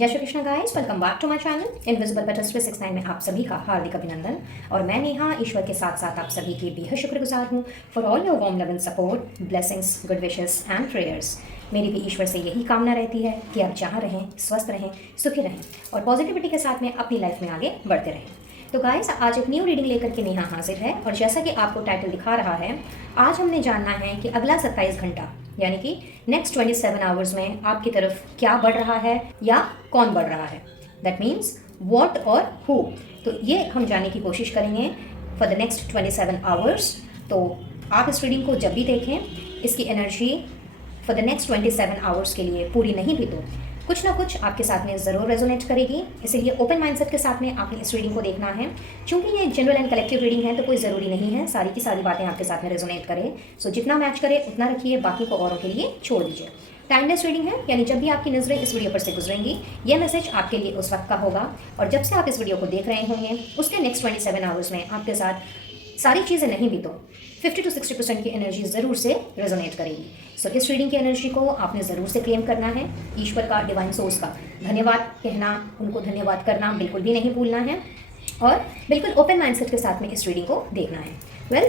जय Shri Krishna guys, welcome back to my channel invisible betters 369 में आप सभी का हार्दिक अभिनंदन। और मैं नेहा ईश्वर के साथ साथ आप सभी की बेहद शुक्रगुजार हूँ for all your warm love and support, blessings, good wishes and prayers. मेरी भी ईश्वर से यही कामना रहती है कि आप जहाँ रहें, स्वस्थ रहें, सुखी रहें और पॉजिटिविटी के साथ में अपनी लाइफ में आगे बढ़ते रहें। तो गाइस, आज एक न्यू रीडिंग लेकर के नेहा हाजिर है और जैसा कि आपको टाइटल दिखा रहा है, आज हमने जानना है कि अगला 27 घंटा यानी कि नेक्स्ट 27 आवर्स में आपकी तरफ क्या बढ़ रहा है या कौन बढ़ रहा है। दैट मीन्स व्हाट और हु। तो ये हम जानने की कोशिश करेंगे फॉर द नेक्स्ट 27 आवर्स। तो आप इस रीडिंग को जब भी देखें, इसकी energy for the next 27 hours के लिए पूरी नहीं भी तो कुछ ना कुछ आपके साथ में ज़रूर रेजोनेट करेगी। इसीलिए ओपन माइंडसेट के साथ में आपने इस रीडिंग को देखना है। क्योंकि ये जनरल एंड कलेक्टिव रीडिंग है तो कोई ज़रूरी नहीं है सारी की सारी बातें आपके साथ में रेजोनेट करे। सो जितना मैच करे उतना रखिए, बाकी को औरों के लिए छोड़ दीजिए। टाइमलेस रीडिंग है, यानी जब भी आपकी नज़रें इस वीडियो पर से गुजरेंगी ये मैसेज आपके लिए उस वक्त का होगा। और जब से आप इस वीडियो को देख रहे होंगे उसके नेक्स्ट 27 आवर्स में आपके साथ सारी चीज़ें नहीं भी तो 50 to 60% की एनर्जी ज़रूर से रेजोनेट करेगी। सो इस रीडिंग की एनर्जी को आपने ज़रूर से क्लेम करना है। ईश्वर का, डिवाइन सोर्स का धन्यवाद कहना, उनको धन्यवाद करना बिल्कुल भी नहीं भूलना है और बिल्कुल ओपन माइंडसेट के साथ में इस रीडिंग को देखना है।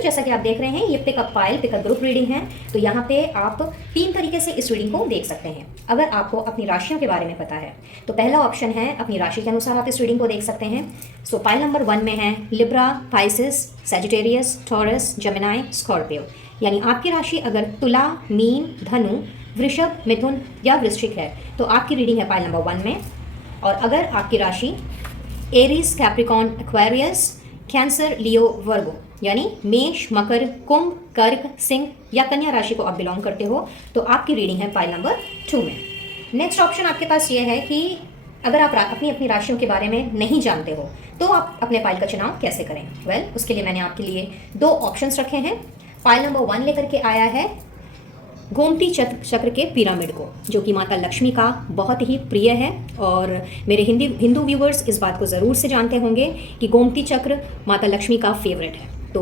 जैसा कि आप देख रहे हैं ये pickup pile, pickup group reading है। तो यहाँ पे आप 3 तरीके से इस रीडिंग को देख सकते हैं। अगर आपको अपनी राशियों के बारे में पता है तो पहला ऑप्शन है अपनी राशि के अनुसार आप इस रीडिंग को देख सकते हैं। सो पाइल नंबर 1 में है Libra, Pisces, Sagittarius, taurus, Gemini, Scorpio. यानी आपकी राशि अगर तुला, मीन, धनु, वृषभ, मिथुन या वृश्चिक है तो आपकी रीडिंग है पाइल नंबर 1 में। और अगर आपकी राशि एरीज, कैप्रिकॉन, एक्वेरियस, कैंसर, लियो, वर्गो यानी मेष, मकर, कुंभ, कर्क, सिंह या कन्या राशि को आप बिलोंग करते हो तो आपकी रीडिंग है पाइल नंबर 2 में। नेक्स्ट ऑप्शन आपके पास ये है कि अगर आप अपनी राशियों के बारे में नहीं जानते हो तो आप अपने पाइल का चुनाव कैसे करें। उसके लिए मैंने आपके लिए 2 ऑप्शंस रखे हैं। पाइल नंबर 1 लेकर के आया है गोमती चक्र के पिरामिड को, जो कि माता लक्ष्मी का बहुत ही प्रिय है। और मेरे हिंदू व्यूवर्स इस बात को ज़रूर से जानते होंगे कि गोमती चक्र माता लक्ष्मी का फेवरेट है। तो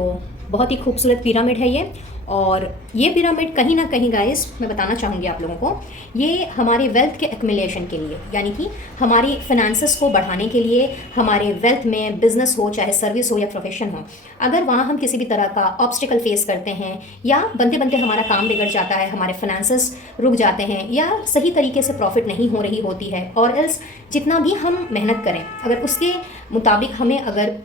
बहुत ही खूबसूरत पिरामिड है ये। और ये पिरामिड कहीं ना कहीं गाइस, मैं बताना चाहूँगी आप लोगों को, ये हमारे वेल्थ के एक्युमुलेशन के लिए, यानी कि हमारी फाइनेंसेस को बढ़ाने के लिए, हमारे वेल्थ में बिजनेस हो, चाहे सर्विस हो या प्रोफेशन हो, अगर वहाँ हम किसी भी तरह का ऑब्स्टिकल फेस करते हैं या बनते बनते हमारा काम बिगड़ जाता है, हमारे फाइनेंसेस रुक जाते हैं या सही तरीके से प्रॉफिट नहीं हो रही होती है, और एल्स जितना भी हम मेहनत करें अगर उसके मुताबिक हमें अगर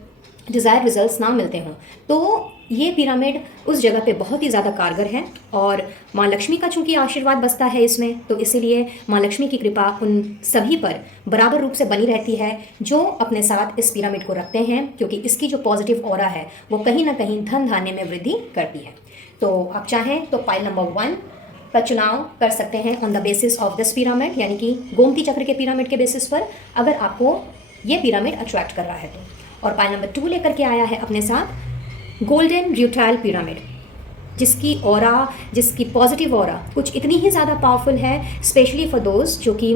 डिज़ायर रिजल्ट्स ना मिलते हों तो ये पिरामिड उस जगह पे बहुत ही ज़्यादा कारगर है। और माँ लक्ष्मी का चूँकि आशीर्वाद बसता है इसमें, तो इसीलिए माँ लक्ष्मी की कृपा उन सभी पर बराबर रूप से बनी रहती है जो अपने साथ इस पिरामिड को रखते हैं, क्योंकि इसकी जो पॉजिटिव ऑरा है वो कहीं ना कहीं धन धान्य में वृद्धि करती है। तो आप चाहें तो पाइल नंबर 1 का चुनाव कर सकते हैं on the basis of this pyramid, यानी कि गोमती चक्र के पिरामिड के बेसिस पर, अगर आपको ये पिरामिड अट्रैक्ट कर रहा है तो। और पाइल नंबर 2 लेकर के आया है अपने साथ गोल्डन र्यूटाइल पिरामिड, जिसकी ऑरा, जिसकी पॉजिटिव ऑरा कुछ इतनी ही ज़्यादा पावरफुल है, स्पेशली फॉर दोज जो कि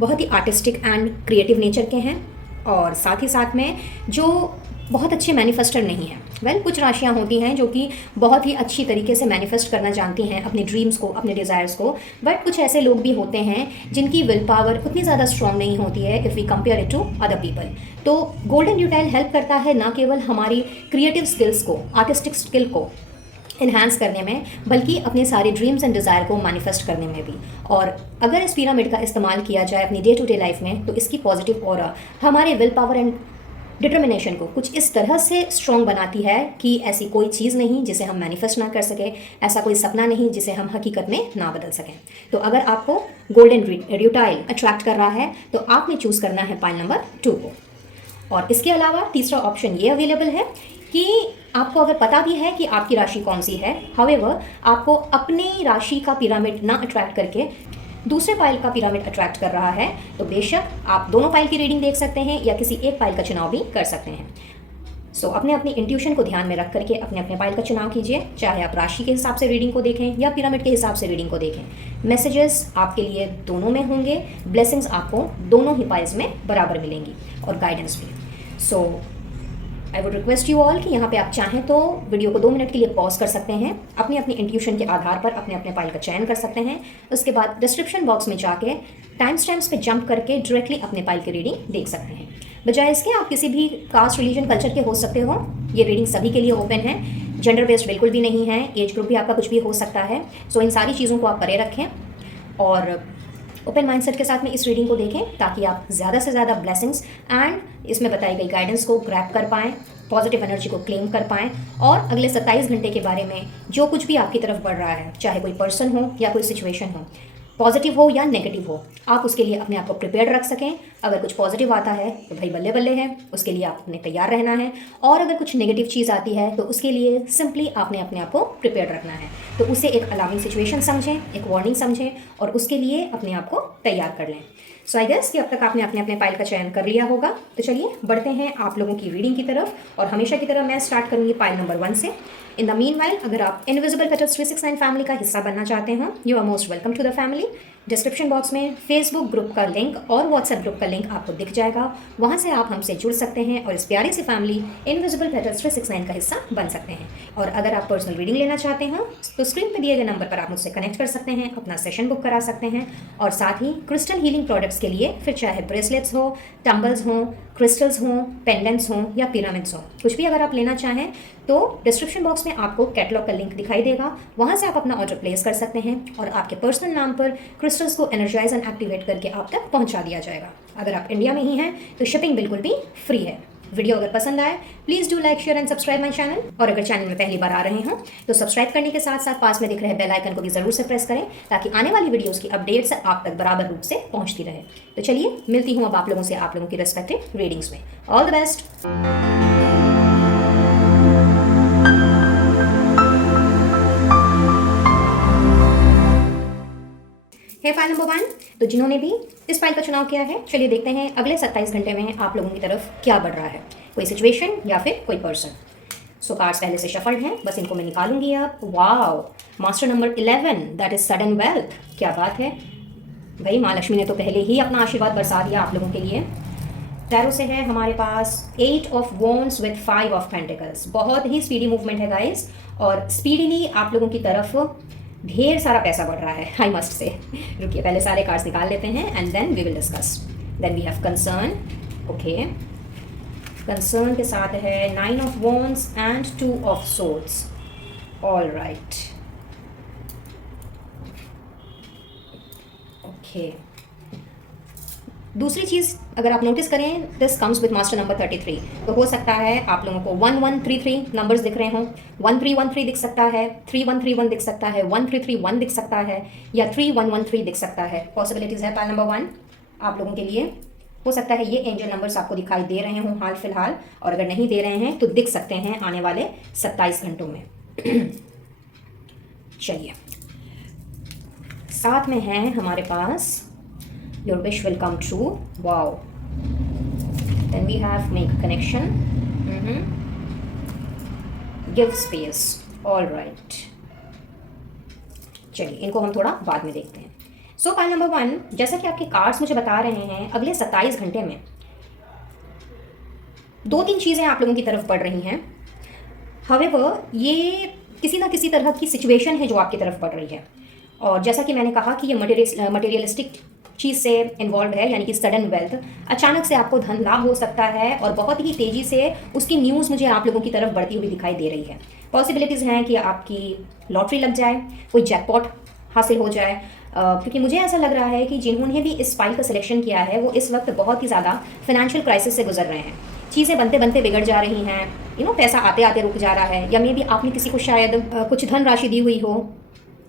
बहुत ही आर्टिस्टिक एंड क्रिएटिव नेचर के हैं और साथ ही साथ में जो बहुत अच्छे मैनिफेस्टर नहीं हैं। कुछ राशियां होती हैं जो कि बहुत ही अच्छी तरीके से मैनिफेस्ट करना जानती हैं अपने ड्रीम्स को, अपने डिज़ायर्स को, बट कुछ ऐसे लोग भी होते हैं जिनकी विल पावर उतनी ज़्यादा स्ट्रॉन्ग नहीं होती है if we compare it to other people. तो गोल्डन र्यूटाइल हेल्प करता है ना केवल हमारी क्रिएटिव स्किल्स को, आर्टिस्टिक स्किल को इन्हांस करने में, बल्कि अपने सारे ड्रीम्स एंड डिज़ायर को मैनिफेस्ट करने में भी। और अगर इस पिरामिड का इस्तेमाल किया जाए अपनी डे टू डे लाइफ में तो इसकी पॉजिटिव ऑरा हमारे विल पावर एंड डिटर्मिनेशन को कुछ इस तरह से स्ट्रॉन्ग बनाती है कि ऐसी कोई चीज़ नहीं जिसे हम मैनिफेस्ट ना कर सकें, ऐसा कोई सपना नहीं जिसे हम हकीकत में ना बदल सकें। तो अगर आपको गोल्डन र्यूटाइल अट्रैक्ट कर रहा है तो आपने चूज़ करना है पाइल नंबर 2 को। और इसके अलावा तीसरा ऑप्शन ये अवेलेबल है कि आपको अगर पता भी है कि आपकी राशि कौन सी है, हाउएवर आपको अपनी राशि का पिरामिड ना अट्रैक्ट करके दूसरे पाइल का पिरामिड अट्रैक्ट कर रहा है, तो बेशक आप दोनों पाइल की रीडिंग देख सकते हैं या किसी एक पाइल का चुनाव भी कर सकते हैं। सो अपने अपनी इंट्यूशन को ध्यान में रख करके अपने अपने पाइल का चुनाव कीजिए, चाहे आप राशि के हिसाब से रीडिंग को देखें या पिरामिड के हिसाब से रीडिंग को देखें। मैसेजेस आपके लिए दोनों में होंगे, ब्लेसिंग्स आपको दोनों ही पाइल्स में बराबर मिलेंगी और गाइडेंस भी। So I would request you all कि यहाँ पे आप चाहें तो वीडियो को 2 मिनट के लिए पॉज कर सकते हैं, अपनी अपनी इंट्यूशन के आधार पर अपने अपने फाइल का चयन कर सकते हैं। उसके बाद डिस्क्रिप्शन बॉक्स में जाके टाइम स्टैम्प्स पे जंप करके डायरेक्टली अपने फाइल की रीडिंग देख सकते हैं। बजाय इसके आप किसी भी कास्ट, रिलीजन, कल्चर के हो सकते हो। ये रीडिंग सभी के लिए ओपन है, जेंडर बेस्ड बिल्कुल भी नहीं है, एज ग्रुप भी आपका कुछ भी हो सकता है। सो इन सारी चीज़ों को आप परे रखें और ओपन माइंडसेट के साथ में इस रीडिंग को देखें ताकि आप ज़्यादा से ज़्यादा ब्लेसिंग्स एंड इसमें बताई गई गाइडेंस को ग्रैब कर पाएँ, पॉजिटिव एनर्जी को क्लेम कर पाएँ और अगले 27 घंटे के बारे में जो कुछ भी आपकी तरफ बढ़ रहा है, चाहे कोई पर्सन हो या कोई सिचुएशन हो, पॉजिटिव हो या नेगेटिव हो, आप उसके लिए अपने आप को प्रिपेयर्ड रख सकें। अगर कुछ पॉजिटिव आता है तो भाई बल्ले बल्ले है, उसके लिए आपने तैयार रहना है। और अगर कुछ नेगेटिव चीज़ आती है तो उसके लिए सिंपली आपने अपने आप को प्रिपेयर्ड रखना है। तो उसे एक अलार्मिंग सिचुएशन समझें, एक वार्निंग समझें और उसके लिए अपने आप को तैयार कर लें। सो आई गेस कि अब तक आपने अपने अपने फाइल का चयन कर लिया होगा। तो चलिए बढ़ते हैं आप लोगों की रीडिंग की तरफ और हमेशा की तरह मैं स्टार्ट करूँगी फाइल नंबर 1 से। इन द मीनवाइल अगर आप इनविजिबल पेटल्स 369 फैमिली का हिस्सा बनना चाहते हो, you are most welcome to the family. Description box में फेसबुक ग्रुप का लिंक और व्हाट्सएप ग्रुप का लिंक आपको दिख जाएगा, वहाँ से आप हमसे जुड़ सकते हैं और इस प्यारी सी फैमिली इनविजिबल पेटल्स 369 का हिस्सा बन सकते हैं। और अगर आप पर्सनल रीडिंग लेना चाहते हो तो स्क्रीन पर दिए गए नंबर पर आप मुझसे कनेक्ट कर सकते हैं, अपना सेशन बुक करा सकते हैं। और साथ ही क्रिस्टल हीलिंग प्रोडक्ट्स के लिए फिर चाहे ब्रेसलेट्स हो, टम्बल्स हों, क्रिस्टल्स हों, पेंडेंट्स हों या पिरामिड्स हों, कुछ भी अगर आप लेना चाहें तो डिस्क्रिप्शन बॉक्स में आपको कैटलॉग का लिंक दिखाई देगा, वहाँ से आप अपना ऑर्डर प्लेस कर सकते हैं और आपके पर्सनल नाम पर क्रिस्टल्स को एनर्जाइज एंड एक्टिवेट करके आप तक पहुँचा दिया जाएगा। अगर आप इंडिया में ही हैं तो शिपिंग बिल्कुल भी फ्री है। वीडियो अगर पसंद आए please do like, share and subscribe my channel. और अगर चैनल में पहली बार आ रहे हो तो सब्सक्राइब करने के साथ साथ पास में दिख रहे बेल आइकन को भी ज़रूर से प्रेस करें ताकि आने वाली वीडियोस की अपडेट्स आप तक बराबर रूप से पहुंचती रहे। तो चलिए मिलती हूँ अब आप लोगों से आप लोगों की रिस्पेक्टिव रीडिंग्स में। All the best. है फाइल नंबर 1। तो जिन्होंने भी इस फाइल का चुनाव किया है, चलिए देखते हैं अगले 27 घंटे में आप लोगों की तरफ क्या बढ़ रहा है, कोई सिचुएशन या फिर कोई पर्सन। सो कार्ड्स पहले से शफल्ड हैं, बस इनको मैं निकालूंगी अब। Wow, master number 11, that is sudden wealth. क्या बात है भाई, माँ लक्ष्मी ने तो पहले ही अपना आशीर्वाद बरसा दिया आप लोगों के लिए। टैरो से है हमारे पास 8 of wands with 5 of pentacles. बहुत ही स्पीडी मूवमेंट है गाइस और स्पीडीली आप लोगों की तरफ ढेर सारा पैसा बढ़ रहा है, आई मस्ट से। रुकिए पहले सारे कार्ड्स निकाल लेते हैं and then we will discuss. Then we have concern. Okay, concern के साथ है 9 of wands and 2 of swords. All right, okay. दूसरी चीज़ अगर आप नोटिस करें, this comes with master number 33। तो हो सकता है आप लोगों को 1133 नंबर्स दिख रहे हों, 1313 दिख सकता है, 3131 दिख सकता है, 1331 दिख सकता है या 3113 दिख सकता है। पॉसिबिलिटीज़ है फाइल नंबर 1 आप लोगों के लिए। हो सकता है ये एंजल नंबर्स आपको दिखाई दे रहे हों हाल फिलहाल, और अगर नहीं दे रहे हैं तो दिख सकते हैं आने वाले 27 घंटों में। चलिए, साथ में है हमारे पास your wish will come true. Wow. Then we have make connection. Give space. All right. चलिए इनको हम थोड़ा बाद में देखते हैं। सो फाइल नंबर 1, जैसा कि आपके कार्ड्स मुझे बता रहे हैं अगले 27 घंटे में 2-3 चीज़ें आप लोगों की तरफ बढ़ रही हैं। हावेवर ये किसी ना किसी तरह की सिचुएशन है जो आपकी तरफ बढ़ रही है, और जैसा कि मैंने कहा कि ये मटेरियलिस्टिक चीज़ से इन्वॉल्व है, यानी कि सडन वेल्थ। अचानक से आपको धन लाभ हो सकता है और बहुत ही तेज़ी से उसकी न्यूज़ मुझे आप लोगों की तरफ बढ़ती हुई दिखाई दे रही है। पॉसिबिलिटीज़ हैं कि आपकी लॉटरी लग जाए, कोई जैकपॉट हासिल हो जाए, क्योंकि मुझे ऐसा लग रहा है कि जिन्होंने भी इस फाइल का सिलेक्शन किया है वो इस वक्त बहुत ही ज़्यादा फाइनेंशियल क्राइसिस से गुजर रहे हैं। चीज़ें बनते बनते बिगड़ जा रही हैं, पैसा आते आते रुक जा रहा है, या मे बी आपने किसी को शायद कुछ धन राशि दी हुई हो,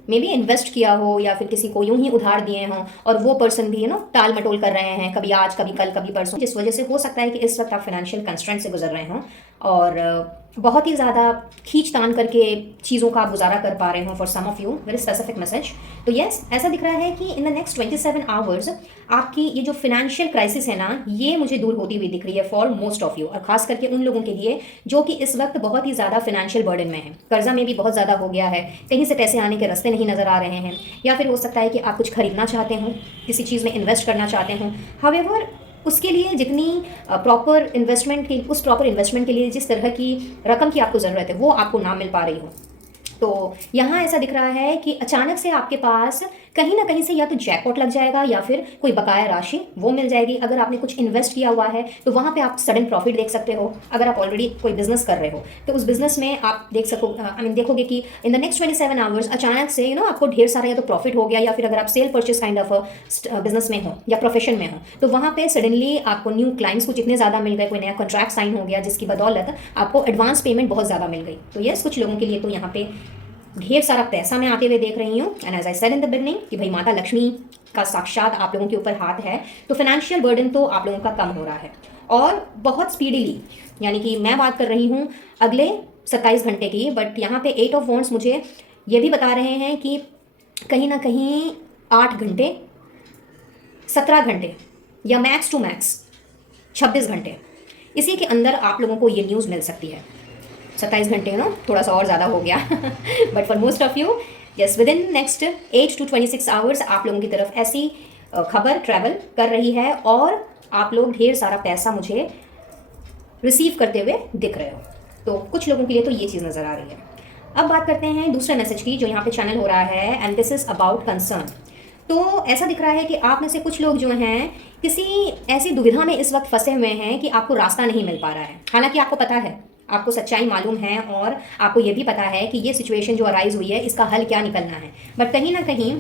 मे बी इन्वेस्ट किया हो, या फिर किसी को यूं ही उधार दिए हों और वो पर्सन भी टाल मटोल कर रहे हैं, कभी आज कभी कल कभी परसों, जिस वजह से हो सकता है कि इस वक्त आप फाइनेंशियल कंस्ट्रेंट से गुजर रहे हों और बहुत ही ज़्यादा खींच तान करके चीज़ों का आप गुजारा कर पा रहे हो। For some of you very specific message. तो यस, ऐसा दिख रहा है कि इन द नेक्स्ट 27 आवर्स आपकी ये जो फाइनेंशियल क्राइसिस है ना, ये मुझे दूर होती हुई दिख रही है फॉर मोस्ट ऑफ यू, और खास करके उन लोगों के लिए जो कि इस वक्त बहुत ही ज़्यादा फाइनेंशियल बर्डन में है। कर्जा में भी बहुत ज़्यादा हो गया है, कहीं से पैसे आने के रास्ते नहीं नज़र आ रहे हैं, या फिर हो सकता है कि आप कुछ खरीदना चाहते हो, किसी चीज़ में इन्वेस्ट करना चाहते हो। हावेवर उसके लिए जितनी प्रॉपर इन्वेस्टमेंट की उस प्रॉपर इन्वेस्टमेंट के लिए जिस तरह की रकम की आपको ज़रूरत है वो आपको ना मिल पा रही हो। तो यहाँ ऐसा दिख रहा है कि अचानक से आपके पास कहीं ना कहीं से या तो जैकपॉट लग जाएगा या फिर कोई बकाया राशि वो मिल जाएगी। अगर आपने कुछ इन्वेस्ट किया हुआ है तो वहाँ पे आप सडन प्रॉफिट देख सकते हो। अगर आप ऑलरेडी कोई बिजनेस कर रहे हो तो उस बिजनेस में आप देखोगे कि इन द नेक्स्ट 27 आवर्स अचानक से आपको ढेर सारा या तो प्रॉफिट हो गया, या फिर अगर आप sale purchase kind of business में हो या प्रोफेशन में हो तो वहाँ पे सडनली आपको न्यू क्लाइंट्स कुछ इतने ज़्यादा मिल गए, कोई नया कॉन्ट्रैक्ट साइन हो गया जिसकी बदौलत आपको एडवांस पेमेंट बहुत ज़्यादा मिल गई। तो यस, कुछ लोगों के लिए तो यहाँ पे ढेर सारा पैसा मैं आते हुए देख रही हूँ। And as I said in the beginning कि भाई माता लक्ष्मी का साक्षात आप लोगों के ऊपर हाथ है, तो फाइनेंशियल बर्डन तो आप लोगों का कम हो रहा है और बहुत स्पीडीली। यानी कि मैं बात कर रही हूँ अगले 27 घंटे की, बट यहाँ पे 8 ऑफ वॉन्ड्स मुझे ये भी बता रहे हैं कि कहीं ना कहीं 8 घंटे, 17 घंटे या मैक्स टू मैक्स 26 घंटे, इसी के अंदर आप लोगों को ये न्यूज़ मिल सकती है। 27 घंटे थोड़ा सा और ज़्यादा हो गया but for most of you yes, with in next 8 to 26 hours आप लोगों की तरफ ऐसी खबर ट्रैवल कर रही है और आप लोग ढेर सारा पैसा मुझे रिसीव करते हुए दिख रहे हो। तो कुछ लोगों के लिए तो ये चीज़ नज़र आ रही है। अब बात करते हैं दूसरे मैसेज की जो यहाँ पे चैनल हो रहा है, and this is about concern. तो ऐसा दिख रहा है कि आप में से कुछ लोग जो हैं किसी ऐसी दुविधा में इस वक्त फंसे हुए हैं कि आपको रास्ता नहीं मिल पा रहा है। हालांकि आपको पता है, आपको सच्चाई मालूम है और आपको ये भी पता है कि ये सिचुएशन जो अराइज हुई है इसका हल क्या निकलना है, बट कहीं ना कहीं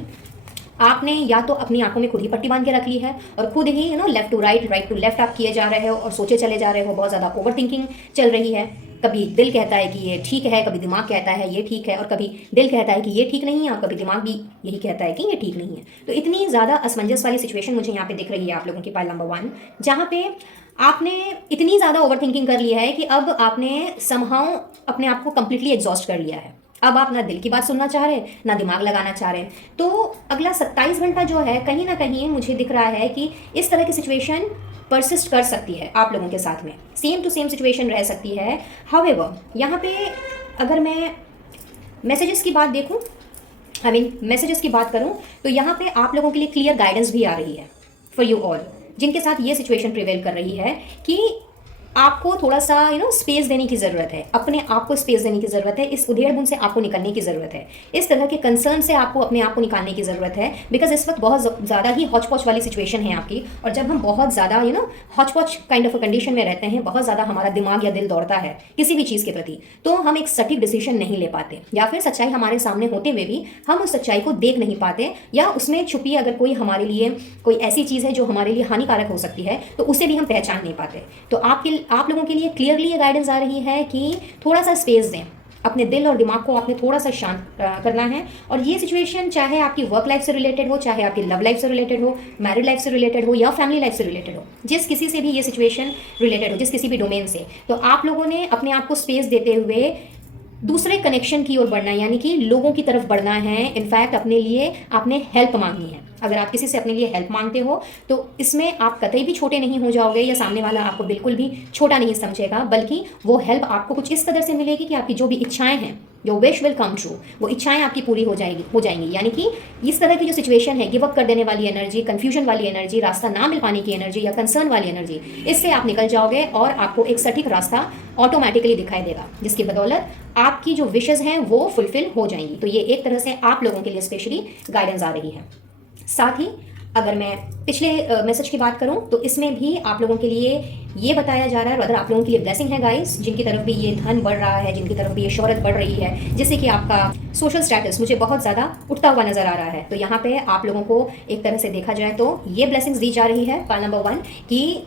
आपने या तो अपनी आंखों में खुद ही पट्टी बांध के रख ली है और खुद ही left to right, right to left आप किए जा रहे हो और सोचे चले जा रहे हो। बहुत ज़्यादा ओवर थिंकिंग चल रही है। कभी दिल कहता है कि ये ठीक है, कभी दिमाग कहता है ये ठीक है, और कभी दिल कहता है कि ये ठीक नहीं है, और कभी दिमाग भी यही कहता है कि ये ठीक नहीं है। तो इतनी ज़्यादा असमंजस वाली सिचुएशन मुझे यहाँ पे दिख रही है आप लोगों की पाइल नंबर 1, जहाँ पे आपने इतनी ज़्यादा ओवर थिंकिंग कर ली है कि अब आपने समहाउ अपने आप को कंप्लीटली एग्जॉस्ट कर लिया है। अब आप ना दिल की बात सुनना चाह रहे हैं ना दिमाग लगाना चाह रहे हैं। तो अगला 27 घंटा जो है कहीं ना कहीं मुझे दिख रहा है कि इस तरह की सिचुएशन परसिस्ट कर सकती है आप लोगों के साथ में, सेम टू सेम सिचुएशन रह सकती है। हाउएवर यहाँ पे अगर मैं मैसेजेस की बात देखूँ, मैसेजेस की बात करूँ तो यहाँ पे आप लोगों के लिए क्लियर गाइडेंस भी आ रही है फॉर यू ऑल, जिनके साथ ये सिचुएशन प्रिवेल कर रही है कि आपको थोड़ा सा स्पेस देने की ज़रूरत है, अपने आप को स्पेस देने की ज़रूरत है। इस उधेड़-बुन से आपको निकलने की ज़रूरत है, इस तरह के कंसर्न से आपको अपने आप को निकालने की ज़रूरत है। बिकॉज इस वक्त बहुत ज़्यादा ही हॉच-पॉच वाली सिचुएशन है आपकी, और जब हम बहुत ज़्यादा हॉच-पॉच काइंड ऑफ अ कंडीशन में रहते हैं, बहुत ज़्यादा हमारा दिमाग या दिल दौड़ता है किसी भी चीज़ के प्रति, तो हम एक सटीक डिसीजन नहीं ले पाते, या फिर सच्चाई हमारे सामने होते हुए भी हम उस सच्चाई को देख नहीं पाते, या उसमें छुपी अगर कोई हमारे लिए कोई ऐसी चीज़ है जो हमारे लिए हानिकारक हो सकती है तो उसे भी हम पहचान नहीं पाते। तो आप लोगों के लिए क्लियरली ये गाइडेंस आ रही है कि थोड़ा सा स्पेस दें, अपने दिल और दिमाग को आपने थोड़ा सा शांत करना है। और ये सिचुएशन चाहे आपकी वर्क लाइफ से रिलेटेड हो, चाहे आपकी लव लाइफ से रिलेटेड हो, मैरिड लाइफ से रिलेटेड हो, या फैमिली लाइफ से रिलेटेड हो, जिस किसी से भी ये सिचुएशन रिलेटेड हो, जिस किसी भी डोमेन से, तो आप लोगों ने अपने आप को स्पेस देते हुए दूसरे कनेक्शन की ओर बढ़ना है, यानी कि लोगों की तरफ बढ़ना है। इनफैक्ट अपने लिए आपने हेल्प मांगनी है। अगर आप किसी से अपने लिए हेल्प मांगते हो तो इसमें आप कतई भी छोटे नहीं हो जाओगे, या सामने वाला आपको बिल्कुल भी छोटा नहीं समझेगा, बल्कि वो हेल्प आपको कुछ इस कदर से मिलेगी कि आपकी जो भी इच्छाएं हैं, जो विश विल कम ट्रू, वो इच्छाएं आपकी पूरी हो जाएंगी। यानी कि इस तरह की जो सिचुएशन है, गिव अप कर देने वाली एनर्जी, कन्फ्यूजन वाली एनर्जी, रास्ता ना मिल पाने की एनर्जी या कंसर्न वाली एनर्जी, इससे आप निकल जाओगे और आपको एक सटीक रास्ता ऑटोमेटिकली दिखाई देगा, जिसकी बदौलत आपकी जो विशेज़ हैं वो फुलफिल हो जाएंगी। तो ये एक तरह से आप लोगों के लिए स्पेशली गाइडेंस आ रही है। साथ ही अगर मैं पिछले मैसेज की बात करूं तो इसमें भी आप लोगों के लिए ये बताया जा रहा है, अगर आप लोगों के लिए ब्लेसिंग है गाइस, जिनकी तरफ भी ये धन बढ़ रहा है, जिनकी तरफ भी ये शोहरत बढ़ रही है, जिससे कि आपका सोशल स्टेटस मुझे बहुत ज़्यादा उठता हुआ नज़र आ रहा है। तो यहाँ पे आप लोगों को एक तरह से देखा जाए तो ये ब्लेसिंग्स दी जा रही है पॉइंट नंबर 1 कि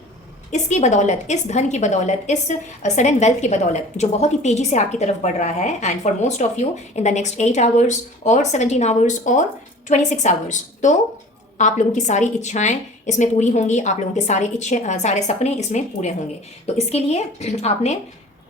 इसकी बदौलत, इस धन की बदौलत, इस सडन वेल्थ की बदौलत जो बहुत ही तेज़ी से आपकी तरफ बढ़ रहा है, and for most of you in the next 8 hours और 17 आवर्स और 26 आवर्स, तो आप लोगों की सारी इच्छाएं इसमें पूरी होंगी, आप लोगों के सारे सपने इसमें पूरे होंगे। तो इसके लिए आपने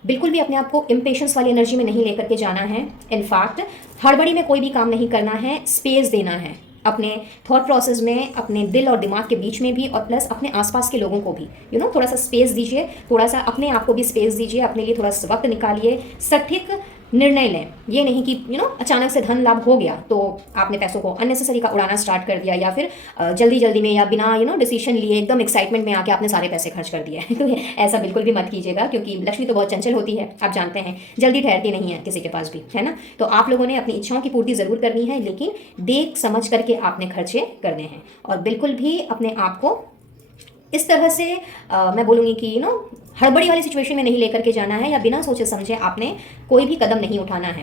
बिल्कुल भी अपने आप को इम्पेशंस वाली एनर्जी में नहीं लेकर के जाना है। इनफैक्ट हड़बड़ी में कोई भी काम नहीं करना है, स्पेस देना है अपने थॉट प्रोसेस में, अपने दिल और दिमाग के बीच में भी, और प्लस अपने आसपास के लोगों को भी थोड़ा सा स्पेस दीजिए, थोड़ा सा अपने आप को भी स्पेस दीजिए, अपने लिए थोड़ा सा वक्त निकालिए, सटीक निर्णय लें। ये नहीं कि अचानक से धन लाभ हो गया तो आपने पैसों को अननेसेसरी का उड़ाना स्टार्ट कर दिया, या फिर जल्दी जल्दी में या बिना डिसीजन लिए एकदम एक्साइटमेंट में आके आपने सारे पैसे खर्च कर दिए। तो ऐसा बिल्कुल भी मत कीजिएगा, क्योंकि लक्ष्मी तो बहुत चंचल होती है, आप जानते हैं, जल्दी ठहरती नहीं है किसी के पास भी, है ना। तो आप लोगों ने अपनी इच्छाओं की पूर्ति ज़रूर करनी है, लेकिन देख समझ करके आपने खर्चे करने हैं। और बिल्कुल भी अपने आप को इस तरह से मैं बोलूँगी कि हड़बड़ी वाली सिचुएशन में नहीं लेकर के जाना है, या बिना सोचे समझे आपने कोई भी कदम नहीं उठाना है,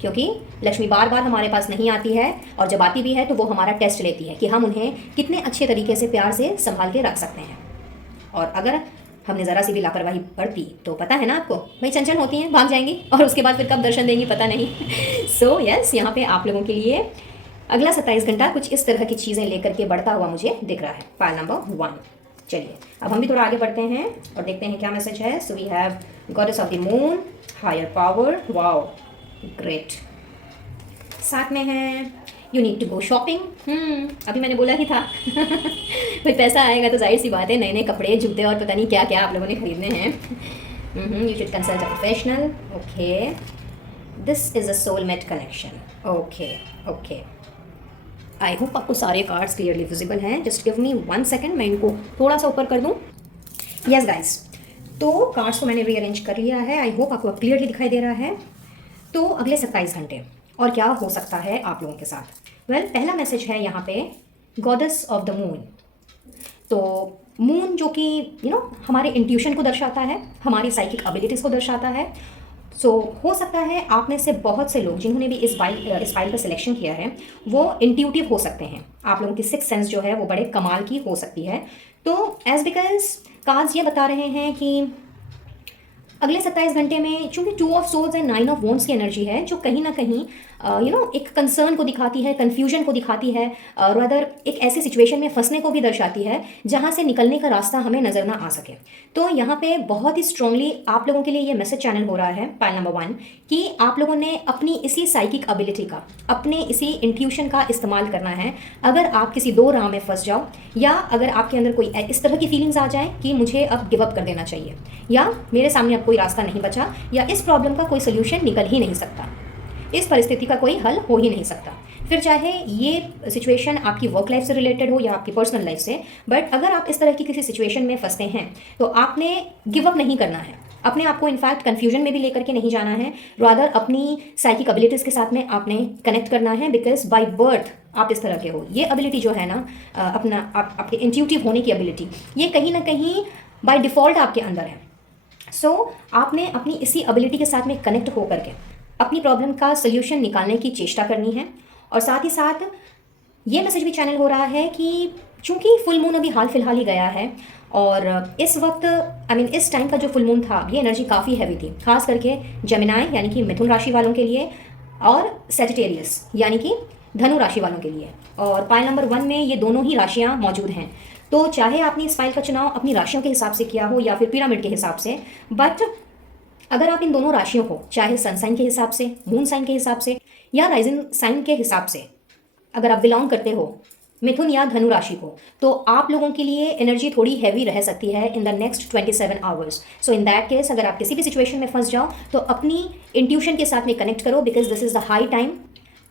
क्योंकि लक्ष्मी बार बार हमारे पास नहीं आती है, और जब आती भी है तो वो हमारा टेस्ट लेती है कि हम उन्हें कितने अच्छे तरीके से प्यार से संभाल के रख सकते हैं। और अगर हमने ज़रा सी भी लापरवाही बरती तो पता है ना आपको, भाई चंचल होती हैं, भाग जाएंगी, और उसके बाद फिर कब दर्शन देंगी पता नहीं। सो यस, यहाँ पे आप लोगों के लिए अगला 27 घंटा कुछ इस तरह की चीज़ें लेकर के बढ़ता हुआ मुझे दिख रहा है। Pile number 1। चलिए अब हम भी थोड़ा आगे बढ़ते हैं और देखते हैं क्या मैसेज है। So we have goddess of the moon, higher power, wow great. साथ में है you need to go shopping. अभी मैंने बोला ही था कोई पैसा आएगा तो जाहिर सी बात है नए नए कपड़े, जूते और पता नहीं क्या क्या आप लोगों ने खरीदने हैं। You should consult a professional. Okay, this is a soulmate connection. Okay okay, I hope आपको सारे कार्ड्स क्लियरली विजिबल हैं। जस्ट गिव मी 1 सेकेंड, मैं इनको थोड़ा सा ऊपर कर दूँ। यस गाइस, तो कार्ड्स को मैंने रीअरेंज कर लिया है। आई होप आपको क्लियरली दिखाई दे रहा है। तो अगले 27 घंटे और क्या हो सकता है आप लोगों के साथ। वेल, पहला मैसेज है यहाँ पे गॉडेस ऑफ द मून। तो मून जो कि हमारे इंट्यूशन को दर्शाता है, हमारी साइकिक एबिलिटीज़ को दर्शाता है। सो हो सकता है आप में से बहुत से लोग जिन्होंने भी इस फाइल का सिलेक्शन किया है वो इंट्यूटिव हो सकते हैं। आप लोगों की सिक्स सेंस जो है वो बड़े कमाल की हो सकती है। तो एज बिकॉज कार्ड्स ये बता रहे हैं कि अगले 27 घंटे में चूंकि 2 of swords and 9 of wands की एनर्जी है, जो कहीं ना कहीं एक कंसर्न को दिखाती है, कन्फ्यूजन को दिखाती है, रादर एक ऐसी सिचुएशन में फंसने को भी दर्शाती है जहां से निकलने का रास्ता हमें नजर ना आ सके। तो यहाँ पे बहुत ही स्ट्रांगली आप लोगों के लिए ये मैसेज चैनल हो रहा है, पाइल नंबर 1, कि आप लोगों ने अपनी इसी साइकिक एबिलिटी का, अपने इसी इंट्यूशन का इस्तेमाल करना है। अगर आप किसी दो राह में फंस जाओ, या अगर आपके अंदर कोई इस तरह की फीलिंग्स आ जाए कि मुझे अब गिव अप कर देना चाहिए, या मेरे सामने अब कोई रास्ता नहीं बचा, या इस प्रॉब्लम का कोई सोल्यूशन निकल ही नहीं सकता, इस परिस्थिति का कोई हल हो ही नहीं सकता, फिर चाहे ये सिचुएशन आपकी वर्क लाइफ से रिलेटेड हो या आपकी पर्सनल लाइफ से, बट अगर आप इस तरह की किसी सिचुएशन में फंसते हैं तो आपने गिव अप नहीं करना है। अपने आप को इनफैक्ट कन्फ्यूजन में भी लेकर के नहीं जाना है, रादर अपनी साइकिक एबिलिटीज़ के साथ में आपने कनेक्ट करना है, बिकॉज बाय बर्थ आप इस तरह के हो। ये एबिलिटी जो है ना, आपके इंट्यूटिव होने की एबिलिटी, ये कहीं ना कहीं बाय डिफ़ॉल्ट आपके अंदर है। सो आपने अपनी इसी एबिलिटी के साथ में कनेक्ट होकर के अपनी प्रॉब्लम का सोल्यूशन निकालने की चेष्टा करनी है। और साथ ही साथ ये मैसेज भी चैनल हो रहा है कि चूंकि फुल मून अभी हाल फिलहाल ही गया है, और इस वक्त इस टाइम का जो फुल मून था ये एनर्जी काफ़ी हैवी थी, खास करके जेमिनाई यानी कि मिथुन राशि वालों के लिए, और सेजिटेरियस यानी कि धनु राशि वालों के लिए। और पाइल नंबर 1 में ये दोनों ही राशियाँ मौजूद हैं। तो चाहे आपने इस फाइल का चुनाव अपनी राशियों के हिसाब से किया हो या फिर पिरामिड के हिसाब से, बट अगर आप इन दोनों राशियों को चाहे सन साइन के हिसाब से, मून साइन के हिसाब से, या राइजिंग साइन के हिसाब से अगर आप बिलोंग करते हो मिथुन या धनु राशि को, तो आप लोगों के लिए एनर्जी थोड़ी हैवी रह सकती है in the next 27 hours. So in that case अगर आप किसी भी सिचुएशन में फंस जाओ तो अपनी इंट्यूशन के साथ में कनेक्ट करो, because this is the high time.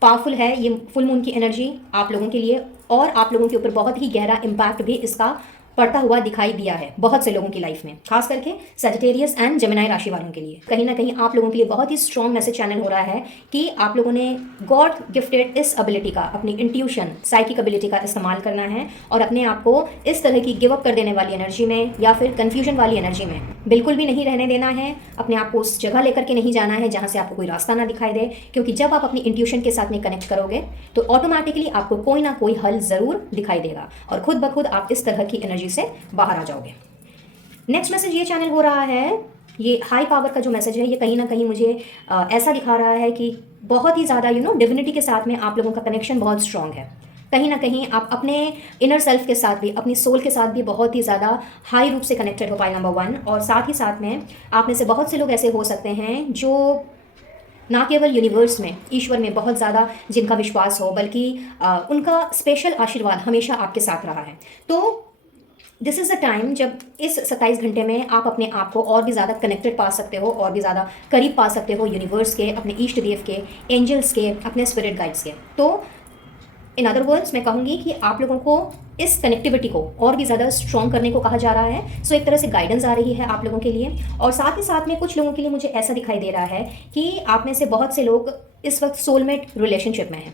Powerful है ये फुल मून की एनर्जी आप लोगों के लिए, और आप लोगों के ऊपर बहुत ही गहरा इम्पैक्ट भी इसका पड़ता हुआ दिखाई दिया है बहुत से लोगों की लाइफ में, खास करके सजिटेरियस एंड जेमिनाई राशि वालों के लिए। कहीं ना कहीं आप लोगों के लिए बहुत ही स्ट्रॉन्ग मैसेज चैनल हो रहा है कि आप लोगों ने गॉड गिफ्टेड इस एबिलिटी का, अपनी इंट्यूशन साइकिक एबिलिटी का इस्तेमाल करना है, और अपने आप को इस तरह की गिव अप कर देने वाली एनर्जी में या फिर कन्फ्यूजन वाली एनर्जी में बिल्कुल भी नहीं रहने देना है। अपने आप को उस जगह लेकर के नहीं जाना है जहाँ से आपको कोई रास्ता ना दिखाई दे, क्योंकि जब आप अपनी इंट्यूशन के साथ में कनेक्ट करोगे तो ऑटोमेटिकली आपको कोई ना कोई हल ज़रूर दिखाई देगा, और खुद ब खुद आप इस तरह की एनर्जी से बाहर आ जाओगे। नेक्स्ट मैसेज ये चैनल हो रहा है, ये हाई पावर का जो मैसेज है, ये कहीं ना कहीं मुझे ऐसा दिखा रहा है कि बहुत ही ज़्यादा डिविनिटी के साथ में आप लोगों का कनेक्शन बहुत स्ट्रांग है। कहीं ना कहीं आप अपने इनर सेल्फ के साथ भी, अपनी सोल के साथ भी बहुत ही ज़्यादा हाई रूप से कनेक्टेड हो, पाइल नंबर 1। और साथ ही साथ में आप में से बहुत से लोग ऐसे हो सकते हैं जो ना केवल यूनिवर्स में, ईश्वर में बहुत ज़्यादा जिनका विश्वास हो, बल्कि उनका स्पेशल आशीर्वाद हमेशा आपके साथ रहा है। तो दिस इज़ द टाइम जब इस 27 घंटे में आप अपने आप को और भी ज़्यादा कनेक्टेड पा सकते हो, और भी ज़्यादा करीब पा सकते हो यूनिवर्स के, अपने इष्ट देव के, एंजल्स के, अपने स्पिरिट गाइड्स के। तो इन अदर वर्ड्स मैं कहूँगी कि आप लोगों को इस कनेक्टिविटी को और भी ज़्यादा स्ट्रॉन्ग करने को कहा जा रहा है। सो एक तरह से गाइडेंस आ रही है आप लोगों के लिए। और साथ ही साथ में कुछ लोगों के लिए मुझे ऐसा दिखाई दे रहा है कि आप में से बहुत से लोग इस वक्त सोलमेट रिलेशनशिप में हैं,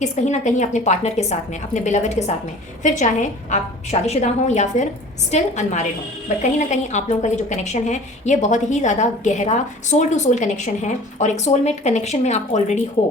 किस कहीं ना कहीं अपने पार्टनर के साथ में, अपने बिलवेड के साथ में, फिर चाहे आप शादीशुदा हों या फिर स्टिल अनमैरिड हों, बट कहीं ना कहीं आप लोगों का ये जो कनेक्शन है ये बहुत ही ज़्यादा गहरा सोल टू सोल कनेक्शन है, और एक सोलमेट कनेक्शन में आप ऑलरेडी हो,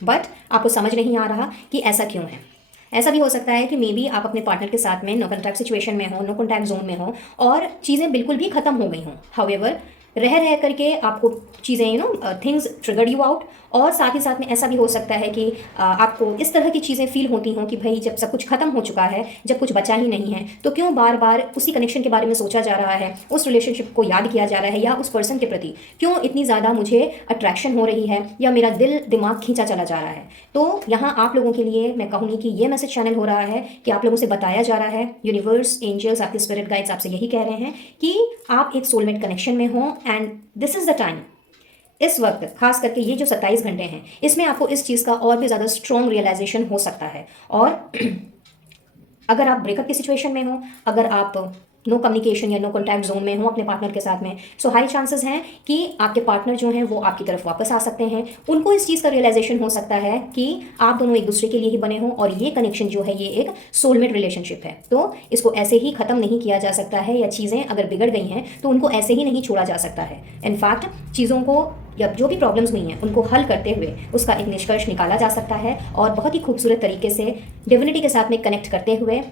बट आपको समझ नहीं आ रहा कि ऐसा क्यों है। ऐसा भी हो सकता है कि मे बी आप अपने पार्टनर के साथ में नो कॉन्टैक्ट सिचुएशन में हो, नो कॉन्टैक्ट जोन में हो, और चीज़ें बिल्कुल भी ख़त्म हो गई हों। हाउएवर रह करके आपको चीज़ें थिंग्स ट्रिगर्ड यू आउट। और साथ ही साथ में ऐसा भी हो सकता है कि आपको इस तरह की चीज़ें फील होती हों कि भाई जब सब कुछ खत्म हो चुका है, जब कुछ बचा ही नहीं है, तो क्यों बार बार उसी कनेक्शन के बारे में सोचा जा रहा है, उस रिलेशनशिप को याद किया जा रहा है, या उस पर्सन के प्रति क्यों इतनी ज़्यादा मुझे अट्रैक्शन हो रही है, या मेरा दिल दिमाग खींचा चला जा रहा है। तो यहाँ आप लोगों के लिए मैं कहूँगी कि ये मैसेज चैनल हो रहा है कि आप लोगों से बताया जा रहा है, यूनिवर्स, एंजल्स, आपके स्पिरिट गाइड्स आपसे यही कह रहे हैं कि आप एक सोलमेट कनेक्शन में हो, and this is the time. इस वक्त खास करके ये जो 27 घंटे हैं, इसमें आपको इस चीज़ का और भी ज़्यादा स्ट्रॉन्ग रियलाइजेशन हो सकता है। और अगर आप ब्रेकअप की सिचुएशन में हो, अगर आप नो कम्युनिकेशन या नो कॉन्टैक्ट जोन में हो अपने पार्टनर के साथ में, सो हाई चांसेस हैं कि आपके पार्टनर जो हैं वो आपकी तरफ वापस आ सकते हैं। उनको इस चीज़ का रियलाइजेशन हो सकता है कि आप दोनों एक दूसरे के लिए ही बने हों, और ये कनेक्शन जो है ये एक सोलमेट रिलेशनशिप है। तो इसको ऐसे ही ख़त्म नहीं किया जा सकता है, या चीज़ें अगर बिगड़ गई हैं तो उनको ऐसे ही नहीं छोड़ा जा सकता है। इनफैक्ट चीज़ों को या जो भी प्रॉब्लम्स हुई हैं उनको हल करते हुए उसका एक निष्कर्ष निकाला जा सकता है, और बहुत ही खूबसूरत तरीके से डिविनिटी के साथ में कनेक्ट करते हुए,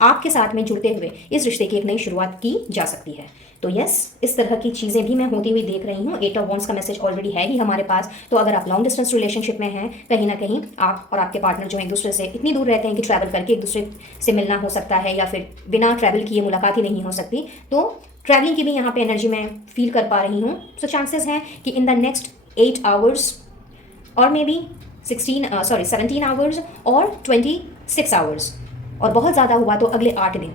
आपके साथ में जुड़ते हुए इस रिश्ते की एक नई शुरुआत की जा सकती है। तो यस, इस तरह की चीज़ें भी मैं होती हुई देख रही हूँ। 8 ऑफ वॉन्ड्स का मैसेज ऑलरेडी है ही हमारे पास। तो अगर आप लॉन्ग डिस्टेंस रिलेशनशिप में हैं, कहीं ना कहीं आप और आपके पार्टनर जो है एक दूसरे से इतनी दूर रहते हैं कि ट्रैवल करके एक दूसरे से मिलना हो सकता है, या फिर बिना ट्रैवल किए मुलाकात ही नहीं हो सकती, तो ट्रैवलिंग की भी यहाँ पे एनर्जी मैं फील कर पा रही हूँ। सो चांसेस हैं कि इन द नेक्स्ट 8 आवर्स और मे बी 17 आवर्स और 26 आवर्स, और बहुत ज़्यादा हुआ तो अगले 8 दिन।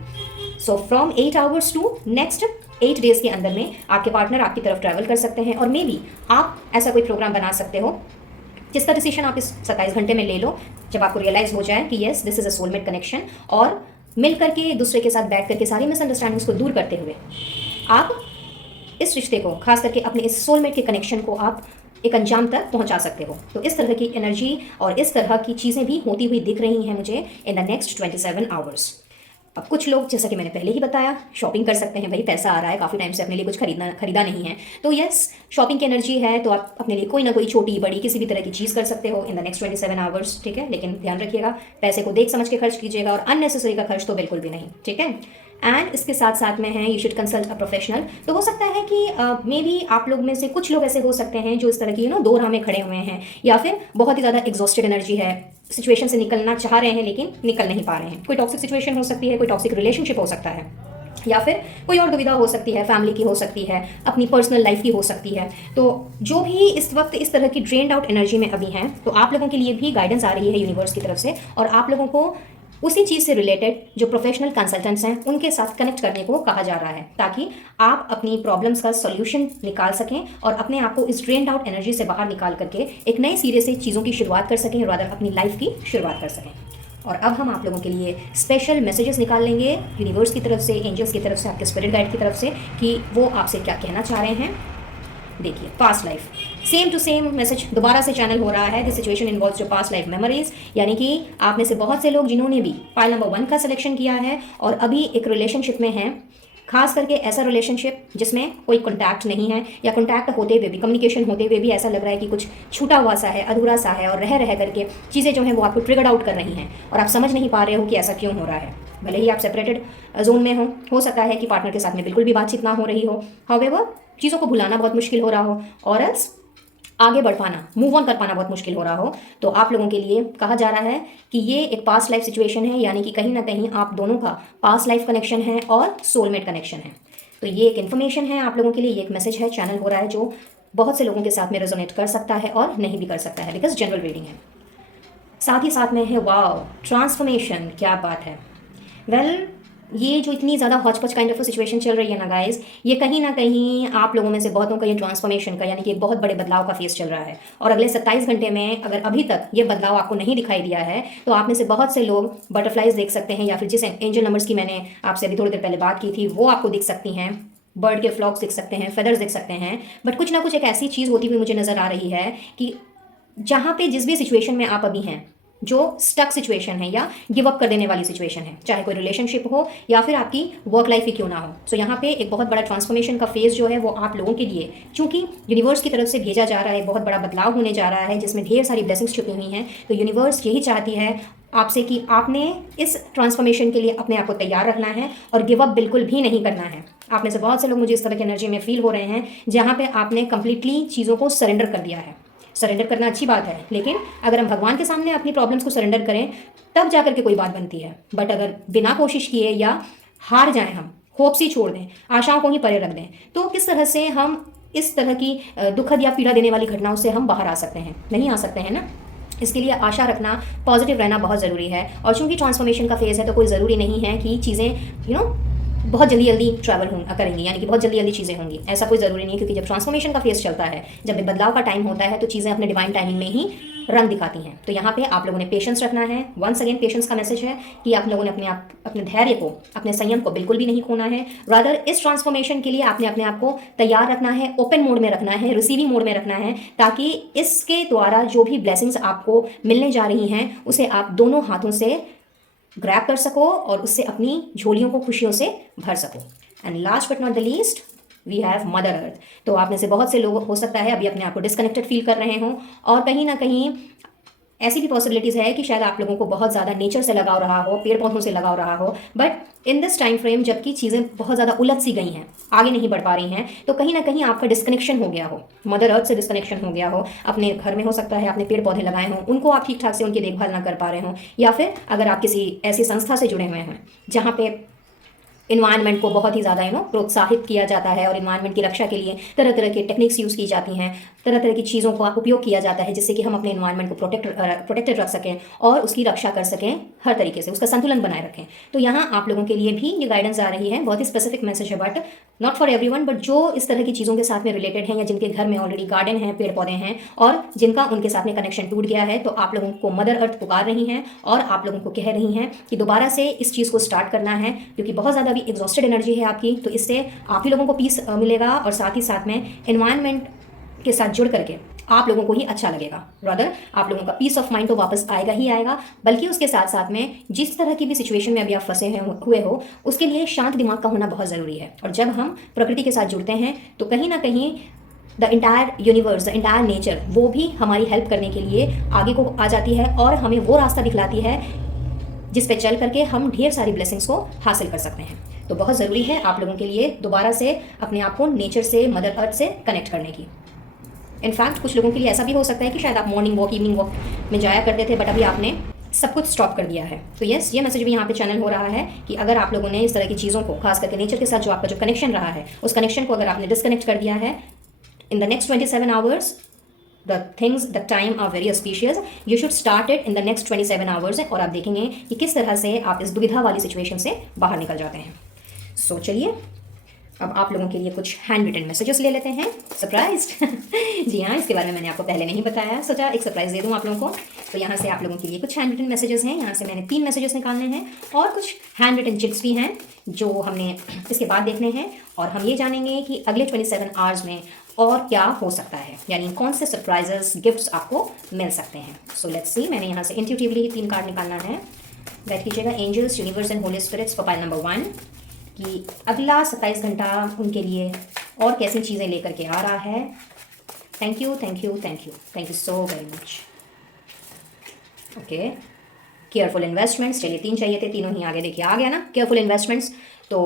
So from 8 hours to next 8 days के अंदर में आपके पार्टनर आपकी तरफ ट्रैवल कर सकते हैं, और मे बी आप ऐसा कोई प्रोग्राम बना सकते हो जिसका डिसीजन आप इस 27 घंटे में ले लो, जब आपको रियलाइज़ हो जाए कि yes this is a soulmate connection, और मिल करके एक दूसरे के साथ बैठ करके सारी मिसअंडरस्टैंडिंग्स को दूर करते हुए आप इस रिश्ते को, खास करके अपने इस सोलमेट के कनेक्शन को आप एक अंजाम तक पहुंचा सकते हो। तो इस तरह की एनर्जी और इस तरह की चीज़ें भी होती हुई दिख रही हैं मुझे इन द नेक्स्ट 27 आवर्स। अब कुछ लोग, जैसा कि मैंने पहले ही बताया, शॉपिंग कर सकते हैं। भाई पैसा आ रहा है, काफ़ी टाइम से अपने लिए कुछ खरीदा नहीं है, तो यस शॉपिंग की एनर्जी है, तो आप अपने लिए कोई ना कोई छोटी बड़ी किसी भी तरह की चीज़ कर सकते हो इन द नेक्स्ट 27 आवर्स, ठीक है। लेकिन ध्यान रखिएगा, पैसे को देख समझ के खर्च कीजिएगा, और अननेसेसरी का खर्च तो बिल्कुल भी नहीं, ठीक है। एंड इसके साथ साथ में है, you should consult a professional. तो हो सकता है कि मे बी आप लोग में से कुछ लोग ऐसे हो सकते हैं जो इस तरह की दो राह में खड़े हुए हैं, या फिर बहुत ही ज़्यादा एग्जॉस्टेड एनर्जी है, सिचुएशन से निकलना चाह रहे हैं लेकिन निकल नहीं पा रहे हैं। कोई टॉक्सिक सिचुएशन हो सकती है, कोई टॉक्सिक रिलेशनशिप हो सकता है, या फिर कोई और दुविधा हो सकती है, फैमिली की हो सकती है, अपनी पर्सनल लाइफ की हो सकती है। तो जो भी इस वक्त इस तरह की ड्रेन्ड आउट एनर्जी में अभी हैं, तो आप लोगों के लिए भी गाइडेंस आ रही है यूनिवर्स की तरफ से, और आप लोगों को उसी चीज़ से रिलेटेड जो प्रोफेशनल कंसल्टेंट्स हैं उनके साथ कनेक्ट करने को कहा जा रहा है, ताकि आप अपनी प्रॉब्लम्स का सॉल्यूशन निकाल सकें और अपने आप को इस ड्रेन्ड आउट एनर्जी से बाहर निकाल करके एक नए सिरे से चीज़ों की शुरुआत कर सकें, रादर अपनी लाइफ की शुरुआत कर सकें। और अब हम आप लोगों के लिए स्पेशल मैसेजेस निकाल लेंगे यूनिवर्स की तरफ से, एंजल्स की तरफ से, आपके स्पिरिट गाइड की तरफ से, कि वो आपसे क्या कहना चाह रहे हैं। देखिए, past life, same to same message दोबारा से चैनल हो रहा है। This situation involves your past life memories, यानी कि आप में से बहुत से लोग जिन्होंने भी फाइल नंबर 1 का सिलेक्शन किया है और अभी एक रिलेशनशिप में हैं, खास करके ऐसा रिलेशनशिप जिसमें कोई कॉन्टैक्ट नहीं है, या कॉन्टैक्ट होते हुए भी, कम्युनिकेशन होते हुए भी ऐसा लग रहा है कि कुछ छूटा हुआ सा है, अधूरा सा है, और रह करके चीज़ें जो हैं वो आपको ट्रिगर्ड आउट कर रही हैं, और आप समझ नहीं पा रहे हो कि ऐसा क्यों हो रहा है। भले ही आप सेपरेटेड जोन में हो सकता है कि पार्टनर के साथ में बिल्कुल भी बातचीत ना हो रही हो, हाउएवर चीज़ों को भुलाना बहुत मुश्किल हो रहा हो, और एल्स आगे बढ़ पाना, मूव ऑन कर पाना बहुत मुश्किल हो रहा हो, तो आप लोगों के लिए कहा जा रहा है कि ये एक पास्ट लाइफ सिचुएशन है, यानी कि कहीं ना कहीं आप दोनों का पास्ट लाइफ कनेक्शन है और सोलमेट कनेक्शन है। तो ये एक इन्फॉर्मेशन है आप लोगों के लिए, ये एक मैसेज है, चैनल हो रहा है, जो बहुत से लोगों के साथ में रेजोनेट कर सकता है और नहीं भी कर सकता है, बिकॉज जनरल रीडिंग है। साथ ही साथ में है वाओ ट्रांसफॉर्मेशन, क्या बात है। वेल ये जो इतनी ज़्यादा हॉच-पॉच काइंड ऑफ सिचुएशन चल रही है ना गाइस, ये कहीं ना कहीं आप लोगों में से बहुतों का ये ट्रांसफॉर्मेशन का यानी कि एक बहुत बड़े बदलाव का फेस चल रहा है। और अगले 27 घंटे में अगर अभी तक ये बदलाव आपको नहीं दिखाई दिया है तो आप में से बहुत से लोग बटरफ्लाइज देख सकते हैं, या फिर जिस एंजल नंबर्स की मैंने आपसे अभी थोड़ी देर पहले बात की थी वो आपको दिख सकती हैं। बर्ड के फ्लॉक्स दिख सकते हैं, फेदर्स दिख सकते हैं। बट कुछ ना कुछ एक ऐसी चीज़ होती हुई मुझे नज़र आ रही है कि जहाँ पे जिस भी सिचुएशन में आप अभी हैं, जो स्टक सिचुएशन है या गिव अप कर देने वाली सिचुएशन है, चाहे कोई रिलेशनशिप हो या फिर आपकी वर्क लाइफ ही क्यों ना हो, सो यहाँ पे एक बहुत बड़ा ट्रांसफॉर्मेशन का फेज जो है वो आप लोगों के लिए, चूंकि यूनिवर्स की तरफ से भेजा जा रहा है, बहुत बड़ा बदलाव होने जा रहा है जिसमें ढेर सारी ब्लेसिंग्स छुपी हुई हैं। तो यूनिवर्स यही चाहती है आपसे कि आपने इस ट्रांसफॉर्मेशन के लिए अपने आप को तैयार रखना है और गिव अप बिल्कुल भी नहीं करना है। आप में से बहुत से लोग मुझे इस तरह की एनर्जी में फील हो रहे हैं जहाँ पे आपने कंप्लीटली चीज़ों को सरेंडर कर दिया है। सरेंडर करना अच्छी बात है, लेकिन अगर हम भगवान के सामने अपनी प्रॉब्लम्स को सरेंडर करें तब जाकर के कोई बात बनती है। बट अगर बिना कोशिश किए या हार जाएं, हम होप्स ही छोड़ दें, आशाओं को ही परे रख दें, तो किस तरह से हम इस तरह की दुखद या पीड़ा देने वाली घटनाओं से हम बाहर आ सकते हैं? नहीं आ सकते हैं ना। इसके लिए आशा रखना, पॉजिटिव रहना बहुत ज़रूरी है। और चूंकि ट्रांसफॉर्मेशन का फेज़ है तो कोई ज़रूरी नहीं है कि चीज़ें बहुत जल्दी जल्दी ट्रैवल करेंगी, यानी कि बहुत जल्दी जल्दी चीज़ें होंगी, ऐसा कोई ज़रूरी नहीं है। क्योंकि जब ट्रांसफॉर्मेशन का फेस चलता है, जब भी बदलाव का टाइम होता है, तो चीज़ें अपने डिवाइन टाइमिंग में ही रंग दिखाती हैं। तो यहाँ पे आप लोगों ने पेशेंस रखना है। वंस अगेन पेशेंस का मैसेज है कि आप लोगों ने अपने धैर्य को, अपने संयम को बिल्कुल भी नहीं खोना है। रादर इस ट्रांसफॉर्मेशन के लिए आपने अपने आप को तैयार रखना है, ओपन मोड में रखना है, रिसीविंग मोड में रखना है, ताकि इसके द्वारा जो भी ब्लेसिंग्स आपको मिलने जा रही हैं उसे आप दोनों हाथों से ग्रैब कर सको और उससे अपनी झोलियों को खुशियों से भर सको। And last but not the least, we have mother earth. तो आप में से बहुत से लोग हो सकता है अभी अपने आप को डिस्कनेक्टेड फील कर रहे हों, और कहीं ना कहीं ऐसी भी पॉसिबिलिटीज़ है कि शायद आप लोगों को बहुत ज़्यादा नेचर से लगाव रहा हो, पेड़ पौधों से लगाव रहा हो। But in this time frame जबकि चीज़ें बहुत ज़्यादा उलझ सी गई हैं, आगे नहीं बढ़ पा रही हैं, तो कहीं ना कहीं आपका डिस्कनेक्शन हो गया हो, मदर अर्थ से डिस्कनेक्शन हो गया हो। अपने घर में हो सकता है आपने पेड़ पौधे लगाए हों, उनको आप ठीक ठाक से उनकी देखभाल ना कर पा रहे हों, या फिर अगर आप किसी ऐसी संस्था से जुड़े हुए हैं जहाँ पे इन्वायरमेंट को बहुत ही ज़्यादा प्रोत्साहित किया जाता है और इन्वायरमेंट की रक्षा के लिए तरह तरह की टेक्निक्स यूज़ की जाती हैं, तरह तरह की चीज़ों का उपयोग किया जाता है जिससे कि हम अपने इन्वायरमेंट को प्रोटेक्टेड रख सकें और उसकी रक्षा कर सकें, हर तरीके से उसका संतुलन बनाए रखें। तो यहाँ आप लोगों के लिए भी ये गाइडेंस आ रही है। बहुत ही स्पेसिफिक मैसेज है, but not for everyone, but जो इस तरह की चीज़ों के साथ में रिलेटेड हैं या जिनके घर में ऑलरेडी गार्डन है, पेड़ पौधे हैं और जिनका उनके साथ में कनेक्शन टूट गया है, तो आप लोगों को मदर अर्थ पुकार रही हैं और आप लोगों को कह रही हैं कि दोबारा से इस चीज़ को स्टार्ट करना है, क्योंकि बहुत ज़्यादा भी एग्जॉस्टेड एनर्जी है आपकी। तो इससे आप ही लोगों को पीस मिलेगा और साथ ही साथ में एनवायरनमेंट के साथ जुड़ करके आप लोगों को ही अच्छा लगेगा। रादर आप लोगों का पीस ऑफ माइंड तो वापस आएगा ही आएगा, बल्कि उसके साथ साथ में जिस तरह की भी सिचुएशन में अभी आप फंसे हुए हो उसके लिए शांत दिमाग का होना बहुत ज़रूरी है। और जब हम प्रकृति के साथ जुड़ते हैं तो कहीं ना कहीं the entire universe, the entire nature, वो भी हमारी हेल्प करने के लिए आगे को आ जाती है और हमें वो रास्ता दिखलाती है जिस पे चल करके हम ढेर सारी ब्लेसिंग्स को हासिल कर सकते हैं। तो बहुत ज़रूरी है आप लोगों के लिए दोबारा से अपने आप को नेचर से, मदर अर्थ से कनेक्ट करने की। इनफैक्ट कुछ लोगों के लिए ऐसा भी हो सकता है कि शायद आप मॉर्निंग वॉक, इवनिंग वॉक में जाया करते थे, बट अभी आपने सब कुछ स्टॉप कर दिया है। तो यस, ये मैसेज भी यहाँ पे चैनल हो रहा है कि अगर आप लोगों ने इस तरह की चीज़ों को, खास करके नेचर के साथ जो आपका जो कनेक्शन रहा है, उस कनेक्शन को अगर आपने डिस्कनेक्ट कर दिया है, in the next 27 hours the time are very auspicious. You should start it in the next 27 hours और आप देखेंगे कि किस तरह से आप इस दुविधा वाली सिचुएशन से बाहर निकल जाते हैं। सो चलिए अब आप लोगों के लिए कुछ हैंड रिटन मैसेजेस ले लेते हैं। सरप्राइज्ड जी हाँ, इसके बारे में मैंने आपको पहले नहीं बताया, सोचा एक सरप्राइज़ दे दूँ आप लोगों को। तो यहाँ से आप लोगों के लिए कुछ हैंड रिटन मैसेजेस हैं। यहाँ से मैंने 3 मैसेजेस निकालने हैं और कुछ हैंड रिटन चिट्स भी हैं जो हमने इसके बाद देखने हैं, और हम ये जानेंगे कि अगले 27 आवर्स में और क्या हो सकता है, यानी कौन से सरप्राइजेस, गिफ्ट्स आपको मिल सकते हैं। सो लेट्स सी, मैंने यहाँ से इंट्यूटिवली 3 कार्ड निकालना है। बैठ कीजिएगा। Angels, universe and holy spirits for pile number 1 कि अगला 27 घंटा उनके लिए और कैसी चीज़ें लेकर के आ रहा है। Thank you, thank you, thank you, thank you so very much. Okay, careful investments, चलिए 3 चाहिए थे, तीनों ही आगे देखिए आ गया ना, केयरफुल इन्वेस्टमेंट्स। तो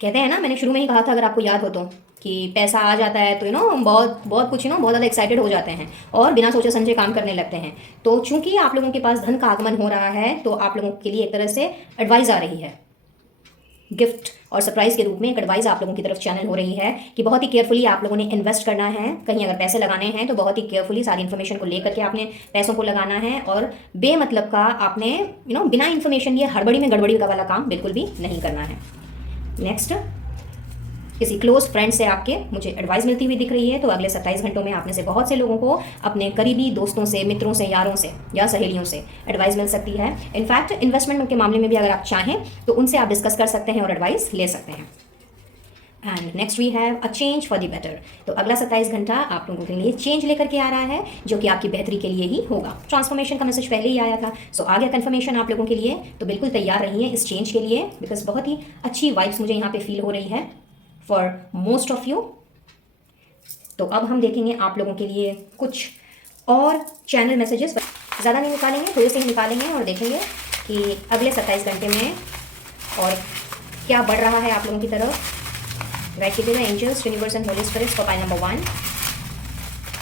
कहते हैं ना, मैंने शुरू में ही कहा था अगर आपको याद हो तो, कि पैसा आ जाता है तो बहुत कुछ बहुत ज़्यादा एक्साइटेड हो जाते हैं और बिना सोचे समझे काम करने लगते हैं। तो चूंकि आप लोगों के पास धन का आगमन हो रहा है तो आप लोगों के लिए एक तरह से एडवाइस आ रही है, गिफ्ट और सरप्राइज के रूप में एक एडवाइस आप लोगों की तरफ चैनल हो रही है कि बहुत ही केयरफुली आप लोगों ने इन्वेस्ट करना है। कहीं अगर पैसे लगाने हैं तो बहुत ही केयरफुली सारी इन्फॉर्मेशन को लेकर के आपने पैसों को लगाना है, और बेमतलब का आपने बिना इन्फॉर्मेशन लिए हड़बड़ी में गड़बड़ी का वाला काम बिल्कुल भी नहीं करना है। नेक्स्ट, किसी क्लोज फ्रेंड से आपके मुझे एडवाइस मिलती हुई दिख रही है, तो अगले 27 घंटों में आप में से बहुत से लोगों को अपने करीबी दोस्तों से, मित्रों से, यारों से या सहेलियों से एडवाइस मिल सकती है। इनफैक्ट इन्वेस्टमेंट के मामले में भी अगर आप चाहें तो उनसे आप डिस्कस कर सकते हैं और एडवाइस ले सकते हैं। And next we have a change for the better. तो अगला 27 घंटा आप लोगों के लिए चेंज लेकर के आ रहा है, जो कि आपकी बेहतरी के लिए ही होगा। ट्रांसफॉर्मेशन का मैसेज पहले ही आया था, सो आ गया कंफर्मेशन आप लोगों के लिए। तो बिल्कुल तैयार रहिए इस चेंज के लिए, बिकॉज बहुत ही अच्छी वाइब्स मुझे यहाँ पे फील हो रही है फॉर मोस्ट ऑफ यू। तो अब हम देखेंगे आप लोगों के लिए कुछ और चैनल मैसेजेस, ज़्यादा नहीं निकालेंगे, थोड़े से ही निकालेंगे और देखेंगे कि अगले 27 घंटे में और क्या बढ़ रहा है आप लोगों की तरफ। Right, keep the angels, universe and holy spirits for pile number 1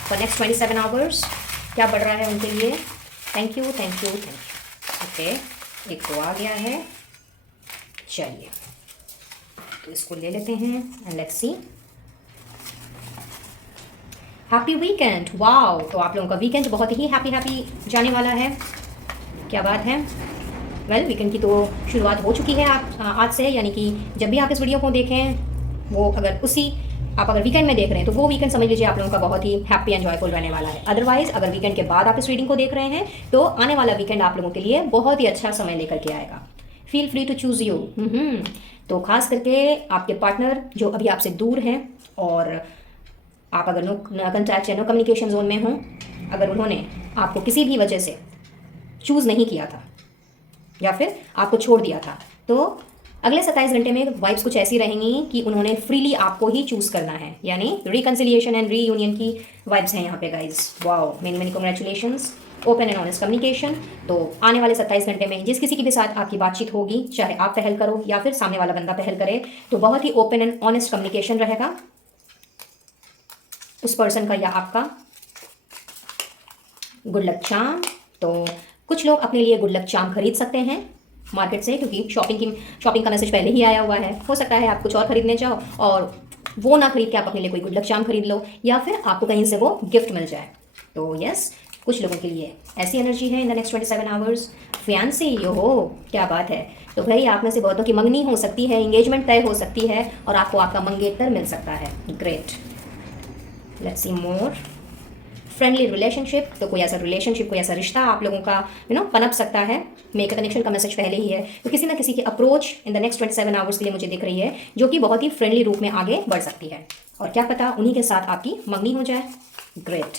for next 27 hours। क्या बढ़ रहा है उनके लिए? Thank you, thank you, thank you. Okay, एक तो आ गया है, चलिए तो इसको ले लेते हैं and let's see. Happy weekend, wow. तो आप लोगों का वीकेंड बहुत ही हैप्पी जाने वाला है, क्या बात है। वेल, वीकेंड की तो शुरुआत हो चुकी है आज से, यानी कि जब भी आप इस वीडियो को देखें वो आप अगर वीकेंड में देख रहे हैं तो वो वीकेंड समझ लीजिए आप लोगों का बहुत ही हैप्पी एंड जॉयफुल रहने वाला है। अदरवाइज अगर वीकेंड के बाद आप इस रीडिंग को देख रहे हैं तो आने वाला वीकेंड आप लोगों के लिए बहुत ही अच्छा समय लेकर के आएगा। Feel free to choose you. तो खास करके आपके पार्टनर जो अभी आपसे दूर हैं और आप अगर नो कंटैक्ट या नो कम्युनिकेशन जोन में हों, अगर उन्होंने आपको किसी भी वजह से चूज़ नहीं किया था या फिर आपको छोड़ दिया था, तो अगले 27 घंटे में वाइब्स कुछ ऐसी रहेंगी कि उन्होंने फ्रीली आपको ही चूज़ करना है, यानी रिकन्सिलिएशन एंड रीयूनियन की वाइब्स हैं यहाँ पे guys. Wow, many many congratulations, open and honest communication. तो आने वाले 27 घंटे में जिस किसी के भी साथ आपकी बातचीत होगी, चाहे आप पहल करो या फिर सामने वाला बंदा पहल करे, तो बहुत ही ओपन एंड ऑनेस्ट कम्युनिकेशन रहेगा उस पर्सन का या आपका। गुड लक चार्म, तो कुछ लोग अपने लिए गुड लक चार्म खरीद सकते हैं मार्केट से, क्योंकि शॉपिंग का मैसेज पहले ही आया हुआ है। हो सकता है आप कुछ और खरीदने जाओ और वो ना खरीद के आप अपने लिए कोई गुड लक चार्म खरीद लो, या फिर आपको कहीं से वो गिफ्ट मिल जाए। तो यस, कुछ लोगों के लिए ऐसी एनर्जी है in the next 27 hours. Fiancee, यो हो, क्या बात है। तो भाई आप में से बहुतों की मंगनी हो सकती है, एंगेजमेंट तय हो सकती है और आपको आपका मंगेतर मिल सकता है। Great, let's see more. Friendly relationship, तो कोई ऐसा रिलेशनशिप, कोई ऐसा रिश्ता आप लोगों का पनप सकता है। मेक कनेक्शन का मैसेज पहले ही है, तो किसी ना किसी की approach in the next 27 hours के लिए मुझे दिख रही है, जो कि बहुत ही फ्रेंडली रूप में आगे बढ़ सकती है, और क्या पता उन्हीं के साथ आपकी मंगनी हो जाए। Great,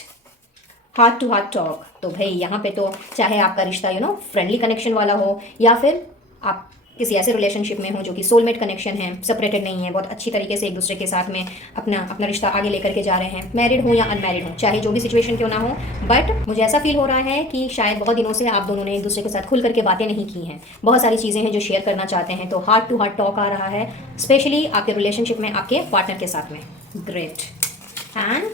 heart to heart talk. तो भाई यहाँ पे तो चाहे आपका रिश्ता फ्रेंडली कनेक्शन वाला हो, या फिर आप किसी ऐसे रिलेशनशिप में हो जो कि सोलमेट कनेक्शन है, सेपरेटेड नहीं है, बहुत अच्छी तरीके से एक दूसरे के साथ में अपना रिश्ता आगे लेकर के जा रहे हैं, मैरिड हो या अनमैरिड हो, चाहे जो भी सिचुएशन क्यों ना हो। बट मुझे ऐसा फील हो रहा है कि शायद बहुत दिनों से आप दोनों ने एक दूसरे के साथ खुल करके बातें नहीं की हैं, बहुत सारी चीज़ें हैं जो शेयर करना चाहते हैं। तो हार्ट टू हार्ट टॉक आ रहा है, स्पेशली आपके रिलेशनशिप में आपके पार्टनर के साथ में। Great, and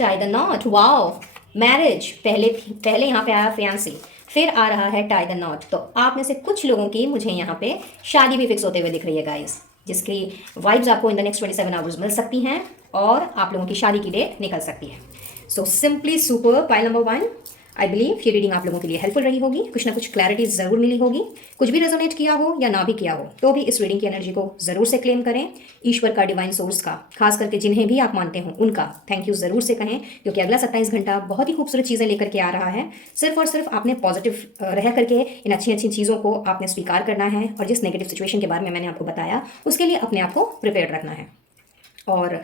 tie the not. Wow, marriage पहले यहाँ पे आया फियांसी, फिर आ रहा है टाई द नॉट। तो आप में से कुछ लोगों की मुझे यहाँ पे शादी भी फिक्स होते हुए दिख रही है गाइस, जिसकी वाइब्स आपको इन द नेक्स्ट 27 आवर्स मिल सकती हैं और आप लोगों की शादी की डेट निकल सकती है। So simply super, pile number 1। I believe ये रीडिंग आप लोगों के लिए हेल्पफुल रही होगी, कुछ ना कुछ क्लैरिटी ज़रूर मिली होगी। कुछ भी रेजोनेट किया हो या ना भी किया हो तो भी इस रीडिंग की एनर्जी को ज़रूर से क्लेम करें। ईश्वर का, डिवाइन सोर्स का, खास करके जिन्हें भी आप मानते हो उनका थैंक यू ज़रूर से कहें, क्योंकि अगला 27 घंटा बहुत ही खूबसूरत चीज़ें लेकर के आ रहा है। सिर्फ और सिर्फ आपने पॉजिटिव रह करके इन अच्छी चीज़ों को आपने स्वीकार करना है, और जिस नेगेटिव सिचुएशन के बारे में मैंने आपको बताया उसके लिए अपने आप को प्रिपेयर रखना है। और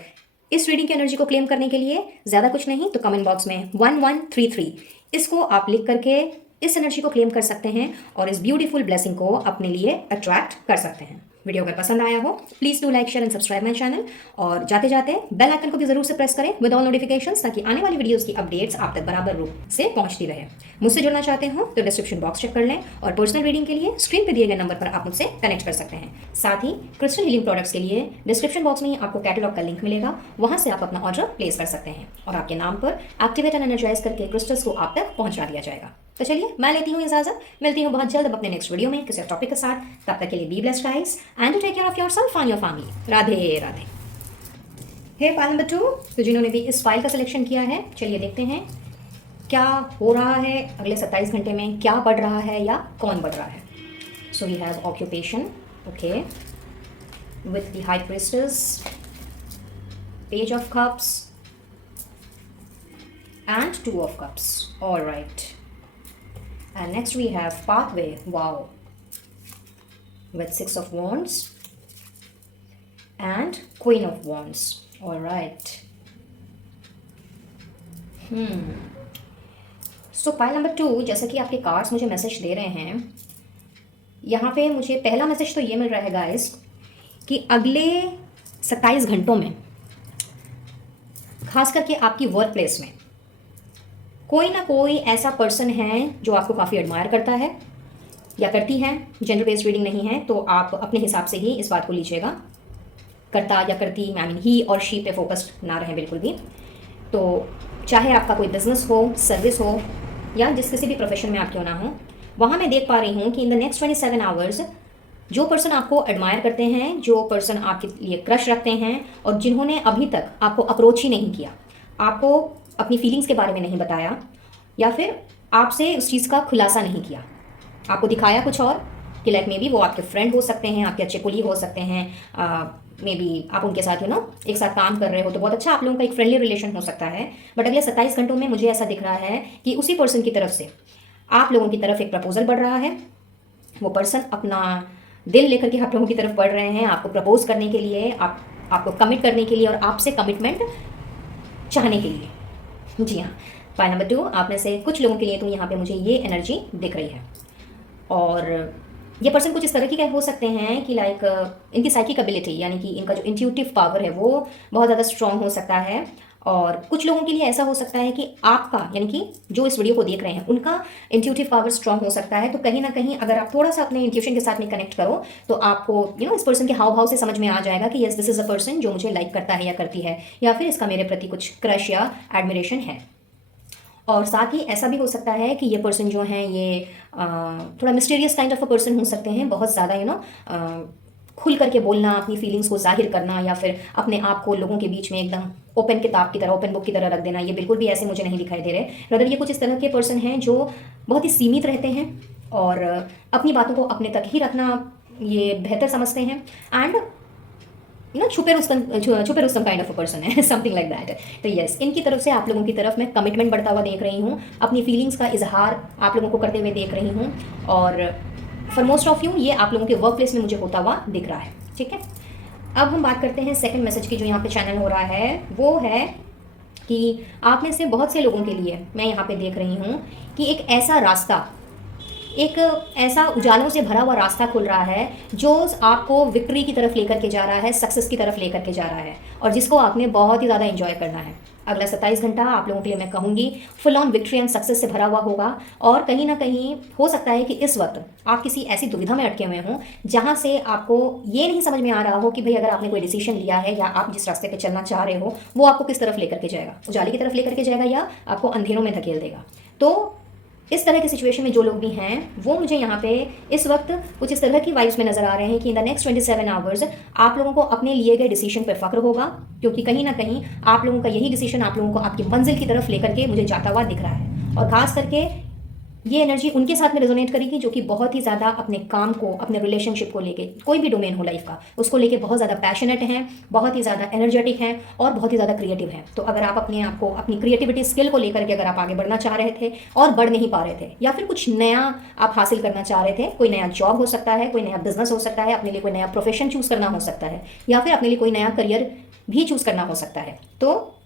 इस रीडिंग की एनर्जी को क्लेम करने के लिए ज़्यादा कुछ नहीं, तो कमेंट बॉक्स में 1133 इसको आप लिख करके इस एनर्जी को क्लेम कर सकते हैं और इस ब्यूटीफुल ब्लेसिंग को अपने लिए अट्रैक्ट कर सकते हैं। वीडियो अगर पसंद आया हो please do like, share and subscribe my channel, और जाते जाते बेल आइकन को भी जरूर से प्रेस करें विद ऑल नोटिफिकेशंस, ताकि आने वाली वीडियोस की अपडेट्स आप तक बराबर रूप से पहुंचती रहे। मुझसे जुड़ना चाहते हो तो डिस्क्रिप्शन बॉक्स चेक कर लें, और पर्सनल रीडिंग के लिए स्क्रीन पर दिए गए नंबर पर आप मुझसे कनेक्ट कर सकते हैं। साथ ही क्रिस्टल हीलिंग प्रोडक्ट्स के लिए डिस्क्रिप्शन बॉक्स में ही आपको कैटलॉग का लिंक मिलेगा, वहां से आप अपना ऑर्डर प्लेस कर सकते हैं और आपके नाम पर एक्टिवेट एंड एनर्जाइज करके क्रिस्टल्स को आप तक पहुंचा दिया जाएगा। तो चलिए मैं लेती हूँ इजाजत, मिलती हूँ बहुत जल्द अब अपने नेक्स्ट वीडियो में किसी टॉपिक के साथ। तब तक के लिए be blessed guys and to take care of yourself and your family. Radhe Radhe. Hey file number 2, तो जिन्होंने भी इस फाइल का सिलेक्शन किया है, चलिए देखते हैं क्या हो रहा है अगले 27 घंटे में, क्या बढ़ रहा है या कौन बढ़ रहा है। So we have occupation, okay, with the high priestess, page of cups and two of cups. All right, and next we have pathway, wow, with 6 of wands and queen of wands. All right, so pile number 2, जैसा कि आपके cards मुझे message दे रहे हैं, यहाँ पे मुझे पहला मैसेज तो ये मिल रहा है गाइस कि अगले 27 घंटों में खास करके आपकी वर्क प्लेस में कोई ना कोई ऐसा पर्सन है जो आपको काफ़ी एडमायर करता है या करती है। जेंडर बेस्ड रीडिंग नहीं है तो आप अपने हिसाब से ही इस बात को लीजिएगा। करता या करती, आई मीन ही और शी पे फोकस्ड ना रहें बिल्कुल भी। तो चाहे आपका कोई बिजनेस हो, सर्विस हो या जिस किसी भी प्रोफेशन में आप क्यों ना हो, वहाँ मैं देख पा रही हूँ कि इन द नेक्स्ट 27 आवर्स जो पर्सन आपको एडमायर करते हैं, जो पर्सन आपके लिए क्रश रखते हैं और जिन्होंने अभी तक आपको अप्रोच ही नहीं किया, आपको अपनी फीलिंग्स के बारे में नहीं बताया या फिर आपसे उस चीज़ का खुलासा नहीं किया, आपको दिखाया कुछ और कि लाइक मे बी वो आपके फ्रेंड हो सकते हैं, आपके अच्छे कुली हो सकते हैं, मे बी आप उनके साथ एक साथ काम कर रहे हो तो बहुत अच्छा आप लोगों का एक फ्रेंडली रिलेशन हो सकता है। बट अगले 27 घंटों में मुझे ऐसा दिख रहा है कि उसी पर्सन की तरफ से आप लोगों की तरफ एक प्रपोजल बढ़ रहा है। वो पर्सन अपना दिल लेकर के आप लोगों की तरफ बढ़ रहे हैं, आपको प्रपोज करने के लिए, आपको कमिट करने के लिए और आपसे कमिटमेंट चाहने के लिए। जी हाँ, पाई नंबर 2, आप में से कुछ लोगों के लिए तो यहाँ पे मुझे ये एनर्जी दिख रही है। और ये पर्सन कुछ इस तरह के हो सकते हैं कि लाइक इनकी साइकिक एबिलिटी यानी कि इनका जो इंट्यूटिव पावर है वो बहुत ज़्यादा स्ट्रॉन्ग हो सकता है। और कुछ लोगों के लिए ऐसा हो सकता है कि आपका यानी कि जो इस वीडियो को देख रहे हैं उनका इंट्यूटिव पावर स्ट्रॉन्ग हो सकता है। तो कहीं ना कहीं अगर आप थोड़ा सा अपने इंट्यूशन के साथ में कनेक्ट करो तो आपको इस पर्सन के हाव भाव से समझ में आ जाएगा कि yes this is a person जो मुझे लाइक करता है या करती है, या फिर इसका मेरे प्रति कुछ क्रश या एडमिरेशन है। और साथ ही ऐसा भी हो सकता है कि ये पर्सन जो हैं ये थोड़ा mysterious kind of a person हो सकते हैं, बहुत ज़्यादा खुल करके बोलना, अपनी फीलिंग्स को जाहिर करना या फिर अपने आप को लोगों के बीच में एकदम ओपन किताब की तरह, ओपन बुक की तरह रख देना, ये बिल्कुल भी ऐसे मुझे नहीं दिखाई दे रहे। रदर ये कुछ इस तरह के पर्सन हैं जो बहुत ही सीमित रहते हैं और अपनी बातों को अपने तक ही रखना ये बेहतर समझते हैं। एंड छुपे Rustam kind of a person है, समथिंग लाइक दैट। तो यस, इनकी तरफ से आप लोगों की तरफ मैं कमिटमेंट बढ़ता हुआ देख रही हूँ, अपनी फीलिंग्स का इजहार आप लोगों को करते हुए देख रही हूँ। और फॉर मोस्ट ऑफ यू ये आप लोगों के वर्क प्लेस में मुझे होता हुआ दिख रहा है। ठीक है, अब हम बात करते हैं सेकंड मैसेज की जो यहाँ पे चैनल हो रहा है। वो है कि आप में से बहुत से लोगों के लिए मैं यहाँ पे देख रही हूँ कि एक ऐसा रास्ता, एक ऐसा उजालों से भरा हुआ रास्ता खुल रहा है जो आपको विक्ट्री की तरफ लेकर के जा रहा है, सक्सेस की तरफ लेकर के जा रहा है और जिसको आपने बहुत ही ज़्यादा एंजॉय करना है। अगला 27 घंटा आप लोगों के लिए मैं कहूँगी full on victory and success से भरा हुआ होगा। और कहीं ना कहीं हो सकता है कि इस वक्त आप किसी ऐसी दुविधा में अटके हुए हों जहाँ से आपको ये नहीं समझ में आ रहा हो कि भाई अगर आपने कोई डिसीजन लिया है या आप जिस रास्ते पे चलना चाह रहे हो वो आपको किस तरफ लेकर के जाएगा, उजाले की तरफ लेकर के जाएगा या आपको अंधेरों में धकेल देगा। तो इस तरह की सिचुएशन में जो लोग भी हैं वो मुझे यहाँ पे इस वक्त कुछ इस तरह की वाइब्स में नजर आ रहे हैं कि इन द नेक्स्ट 27 आवर्स आप लोगों को अपने लिए गए डिसीजन पर फख्र होगा, क्योंकि कहीं ना कहीं आप लोगों का यही डिसीजन आप लोगों को आपकी मंजिल की तरफ लेकर के मुझे जाता हुआ दिख रहा है। और खास करके ये एनर्जी उनके साथ में रेजोनेट करेगी जो कि बहुत ही ज़्यादा अपने काम को, अपने रिलेशनशिप को लेके, कोई भी डोमेन हो लाइफ का, उसको लेके बहुत ज़्यादा पैशनेट हैं, बहुत ही ज़्यादा एनर्जेटिक हैं और बहुत ही ज़्यादा क्रिएटिव हैं। तो अगर आप अपने आप को, अपनी क्रिएटिविटी स्किल को लेकर के अगर आप आगे बढ़ना चाह रहे थे और बढ़ नहीं पा रहे थे या फिर कुछ नया आप हासिल करना चाह रहे थे, कोई नया जॉब हो सकता है, कोई नया बिजनेस हो सकता है, अपने लिए कोई नया प्रोफेशन चूज़ करना हो सकता है या फिर अपने लिए कोई नया करियर भी चूज़ करना हो सकता है, तो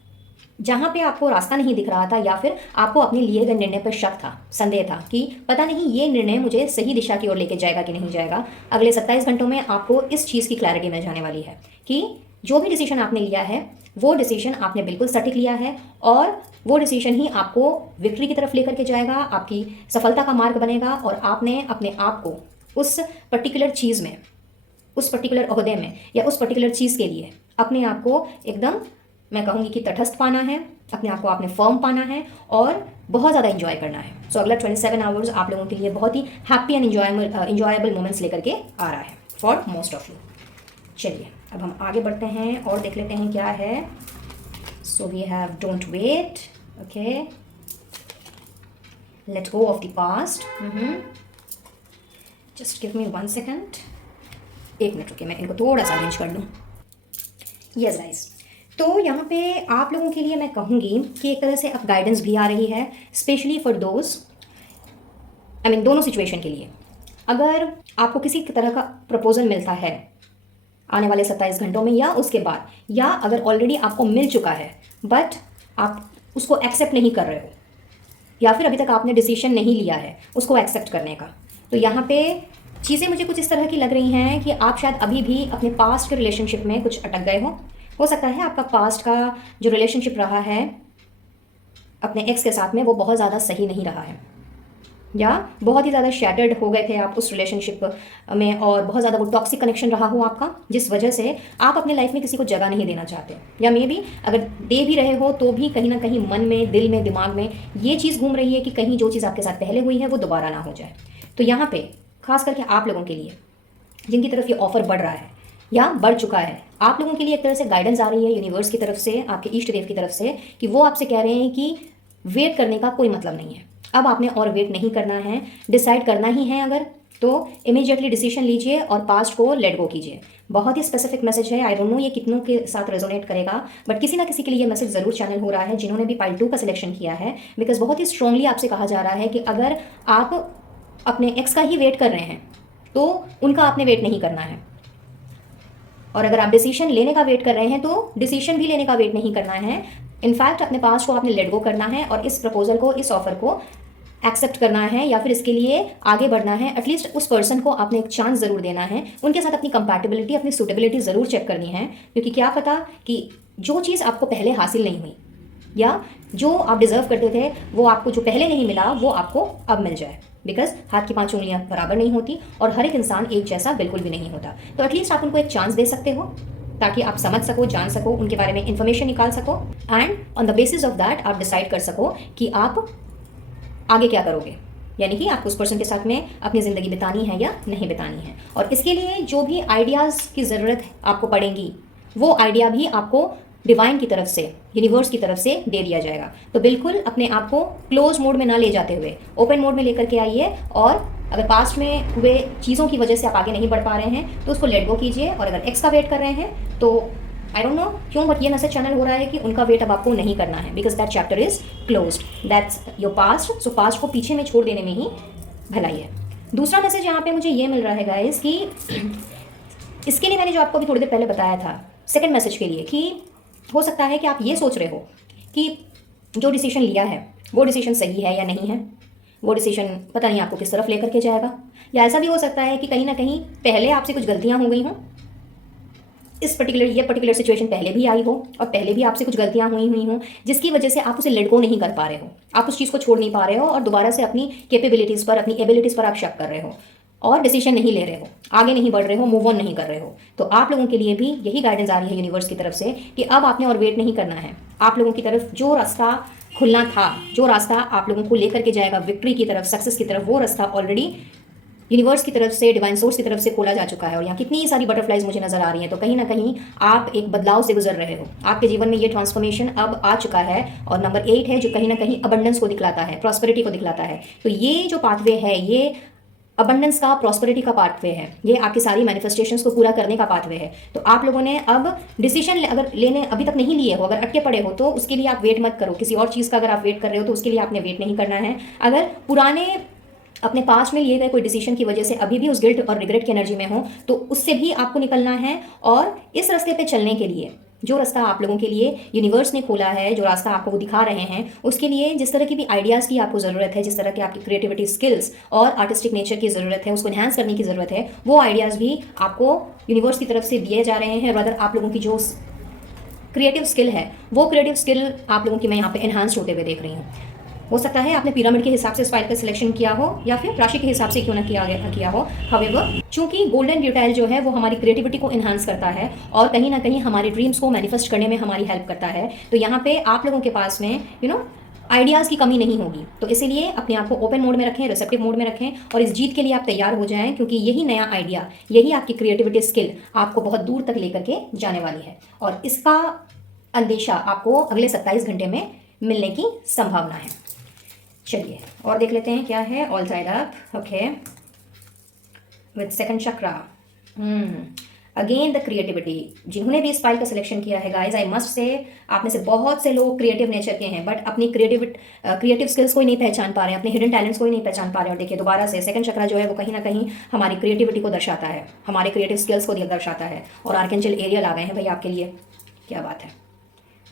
जहाँ पे आपको रास्ता नहीं दिख रहा था या फिर आपको अपने लिए गए निर्णय पर शक था, संदेह था कि पता नहीं ये निर्णय मुझे सही दिशा की ओर लेके जाएगा कि नहीं जाएगा, अगले 27 घंटों में आपको इस चीज़ की क्लैरिटी मिल जाने वाली है कि जो भी डिसीजन आपने लिया है वो डिसीजन आपने बिल्कुल सटीक लिया है और वो डिसीजन ही आपको विक्ट्री की तरफ लेकर के जाएगा, आपकी सफलता का मार्ग बनेगा और आपने अपने आप को उस पर्टिकुलर चीज़ में, उस पर्टिकुलर ओहदे में या उस पर्टिकुलर चीज़ के लिए अपने आप को एकदम मैं कहूँगी कि तटस्थ पाना है, अपने आप को आपने फर्म पाना है और बहुत ज़्यादा इंजॉय करना है। सो अगला 27 आवर्स आप लोगों के लिए बहुत ही हैप्पी एंड इंजॉयबल मोमेंट्स लेकर के आ रहा है फॉर मोस्ट ऑफ यू। चलिए अब हम आगे बढ़ते हैं और देख लेते हैं क्या है। So we have don't wait, okay, let go of the past. Just give me 1 second, 1 minute रुकिए, मैं इनको थोड़ा सा अरेंज कर लूँ। यस गाइस, तो यहाँ पे आप लोगों के लिए मैं कहूँगी कि एक तरह से अब गाइडेंस भी आ रही है, specially for those, I mean दोनों सिचुएशन के लिए। अगर आपको किसी तरह का प्रपोजल मिलता है आने वाले 27 घंटों में या उसके बाद, या अगर ऑलरेडी आपको मिल चुका है बट आप उसको एक्सेप्ट नहीं कर रहे हो, या फिर अभी तक आपने डिसीजन नहीं लिया है उसको एक्सेप्ट करने का, तो यहाँ पे चीज़ें मुझे कुछ इस तरह की लग रही हैं कि आप शायद अभी भी अपने पास्ट के रिलेशनशिप में कुछ अटक गए हो सकता है आपका पास्ट का जो रिलेशनशिप रहा है अपने एक्स के साथ में वो बहुत ज़्यादा सही नहीं रहा है, या बहुत ही ज़्यादा शैटर्ड हो गए थे आप उस रिलेशनशिप में, और बहुत ज़्यादा वो टॉक्सिक कनेक्शन रहा हो आपका, जिस वजह से आप अपने लाइफ में किसी को जगह नहीं देना चाहते, या मे बी अगर दे भी रहे हो तो भी कहीं ना कहीं मन में, दिल में, दिमाग में ये चीज़ घूम रही है कि कहीं जो चीज़ आपके साथ पहले हुई है वो दोबारा ना हो जाए। तो यहाँ पे खास करके आप लोगों के लिए जिनकी तरफ ये ऑफर बढ़ रहा है या बढ़ चुका है, आप लोगों के लिए एक तरह से गाइडेंस आ रही है यूनिवर्स की तरफ से, आपके इष्ट देव की तरफ से, कि वो आपसे कह रहे हैं कि वेट करने का कोई मतलब नहीं है, अब आपने और वेट नहीं करना है, डिसाइड करना ही है अगर तो इमीडिएटली डिसीजन लीजिए और पास्ट को लेट गो कीजिए। बहुत ही स्पेसिफिक मैसेज है, आई डोंट नो ये कितनों के साथ रेजोनेट करेगा, बट किसी ना किसी के लिए ये मैसेज ज़रूर चैनल हो रहा है जिन्होंने भी पाइल 2 का सिलेक्शन किया है, बिकॉज बहुत ही स्ट्रांगली आपसे कहा जा रहा है कि अगर आप अपने एक्स का ही वेट कर रहे हैं तो उनका आपने वेट नहीं करना है, और अगर आप डिसीजन लेने का वेट कर रहे हैं तो डिसीजन भी लेने का वेट नहीं करना है। इनफैक्ट अपने पास को आपने लेट गो करना है और इस प्रपोजल को, इस ऑफर को एक्सेप्ट करना है, या फिर इसके लिए आगे बढ़ना है। एटलीस्ट उस पर्सन को आपने एक चांस ज़रूर देना है, उनके साथ अपनी कंपैटिबिलिटी, अपनी सूटेबिलिटी ज़रूर चेक करनी है, क्योंकि क्या पता कि जो चीज़ आपको पहले हासिल नहीं हुई या जो आप डिज़र्व करते थे वो आपको जो पहले नहीं मिला वो आपको अब मिल जाए, बिकॉज हाथ की 5 उंगलियां बराबर नहीं होती और हर एक इंसान एक जैसा बिल्कुल भी नहीं होता। तो एटलीस्ट आप उनको एक चांस दे सकते हो ताकि आप समझ सको, जान सको, उनके बारे में इंफॉर्मेशन निकाल सको, and on the basis of that आप डिसाइड कर सको कि आप आगे क्या करोगे, यानी कि आपको उस पर्सन के साथ में अपनी ज़िंदगी बितानी है या नहीं बितानी है। और इसके लिए जो भी आइडियाज़ की ज़रूरत आपको पड़ेंगी वो आइडिया भी आपको डिवाइन की तरफ से, यूनिवर्स की तरफ से दे दिया जाएगा। तो बिल्कुल अपने आप को क्लोज मोड में ना ले जाते हुए ओपन मोड में लेकर के आइए, और अगर पास्ट में हुए चीज़ों की वजह से आप आगे नहीं बढ़ पा रहे हैं तो उसको लेट गो कीजिए। और अगर एक्स का वेट कर रहे हैं तो आई डोंट नो क्यों, बट ये मैसेज चैनल हो रहा है कि उनका वेट अब आपको नहीं करना है, because that chapter is closed, that's your past. So past को पीछे में छोड़ देने में ही भलाई है। दूसरा मैसेज यहाँ पे मुझे ये मिल रहा है गाइस कि इसके लिए मैंने जो आपको अभी थोड़ी देर पहले बताया था, सेकंड मैसेज के लिए, कि हो सकता है कि आप ये सोच रहे हो कि जो डिसीजन लिया है वो डिसीजन सही है या नहीं है, वो डिसीजन पता नहीं आपको किस तरफ लेकर के जाएगा, या ऐसा भी हो सकता है कि कहीं ना कहीं पहले आपसे कुछ गलतियां हो गई हों, इस पर्टिकुलर सिचुएशन पहले भी आई हो और पहले भी आपसे कुछ गलतियां हुई हों जिसकी वजह से आप उसे लेट गो नहीं कर पा रहे हो, आप उस चीज़ को छोड़ नहीं पा रहे हो और दोबारा से अपनी कैपेबिलिटीज़ पर, अपनी एबिलिटीज़ पर आप शक कर रहे हो और डिसीजन नहीं ले रहे हो, आगे नहीं बढ़ रहे हो, मूव ऑन नहीं कर रहे हो। तो आप लोगों के लिए भी यही गाइडेंस आ रही है यूनिवर्स की तरफ से कि अब आपने और वेट नहीं करना है, आप लोगों की तरफ जो रास्ता खुलना था, जो रास्ता आप लोगों को लेकर के जाएगा विक्ट्री की तरफ, सक्सेस की तरफ, वो रास्ता ऑलरेडी यूनिवर्स की तरफ से, डिवाइन सोर्स की तरफ से खोला जा चुका है। और यहाँ कितनी सारी बटरफ्लाइज मुझे नजर आ रही हैं, तो कहीं ना कहीं आप एक बदलाव से गुजर रहे हो, आपके जीवन में ये ट्रांसफॉर्मेशन अब आ चुका है। और नंबर 8 है जो कहीं ना कहीं अबंडेंस को दिखलाता है, प्रॉस्पेरिटी को दिखलाता है। तो ये जो पाथवे है, ये अबंडेंस का, प्रॉस्पेरिटी का पाथवे है, ये आपकी सारी मैनिफेस्टेशंस को पूरा करने का पाथवे है। तो आप लोगों ने अब डिसीजन अगर लेने अभी तक नहीं लिए हो, अगर अटके पड़े हो, तो उसके लिए आप वेट मत करो। किसी और चीज़ का अगर आप वेट कर रहे हो तो उसके लिए आपने वेट नहीं करना है। अगर पुराने अपने पास्ट में लिए गए कोई डिसीजन की वजह से अभी भी उस गिल्ट और रिग्रेट की एनर्जी में हो तो उससे भी आपको निकलना है। और इस रास्ते पे चलने के लिए जो रास्ता आप लोगों के लिए यूनिवर्स ने खोला है, जो रास्ता आपको वो दिखा रहे हैं, उसके लिए जिस तरह की भी आइडियाज़ की आपको ज़रूरत है, जिस तरह की आपकी क्रिएटिविटी स्किल्स और आर्टिस्टिक नेचर की ज़रूरत है, उसको एनहांस करने की ज़रूरत है, वो आइडियाज़ भी आपको यूनिवर्स की तरफ से दिए जा रहे हैं। रदर आप लोगों की जो क्रिएटिव स्किल है, वो क्रिएटिव स्किल आप लोगों की मैं यहाँ पे एनहांस होते हुए देख रही हूँ। हो सकता है आपने पिरामिड के हिसाब से इस फाइल का सिलेक्शन किया हो या फिर राशि के हिसाब से क्यों ना किया हो। हाउएवर, चूंकि गोल्डन डिटेल जो है वो हमारी क्रिएटिविटी को इन्हांस करता है और कहीं ना कहीं हमारे ड्रीम्स को मैनिफेस्ट करने में हमारी हेल्प करता है, तो यहाँ पे आप लोगों के पास में आइडियाज़ की कमी नहीं होगी। तो इसीलिए अपने आप को ओपन मोड में रखें, रिसेप्टिव मोड में रखें और इस जीत के लिए आप तैयार हो जाएं, क्योंकि यही नया आइडिया, यही आपकी क्रिएटिविटी स्किल आपको बहुत दूर तक लेकर के जाने वाली है और इसका अंदेशा आपको अगले 27 घंटे में मिलने की संभावना है। चलिए और देख लेते हैं क्या है। All side up, okay, with second chakra, again the creativity. जिन्होंने भी इस फाइल का सिलेक्शन किया है गाइज, आई मस्ट से आप में से बहुत से लोग क्रिएटिव नेचर के हैं, बट अपनी क्रिएटिव स्किल्स को ही नहीं पहचान पा रहे हैं, अपने हिडन टैलेंट्स को ही नहीं पहचान पा रहे हैं। और देखिए दोबारा से सेकंड चक्रा जो है वो कहीं ना कहीं हमारी क्रिएटिविटी को दर्शाता है, हमारे क्रिएटिव स्किल्स को दर्शाता है। और आर्केंजल एरियल आ गए हैं भाई आपके लिए, क्या बात है,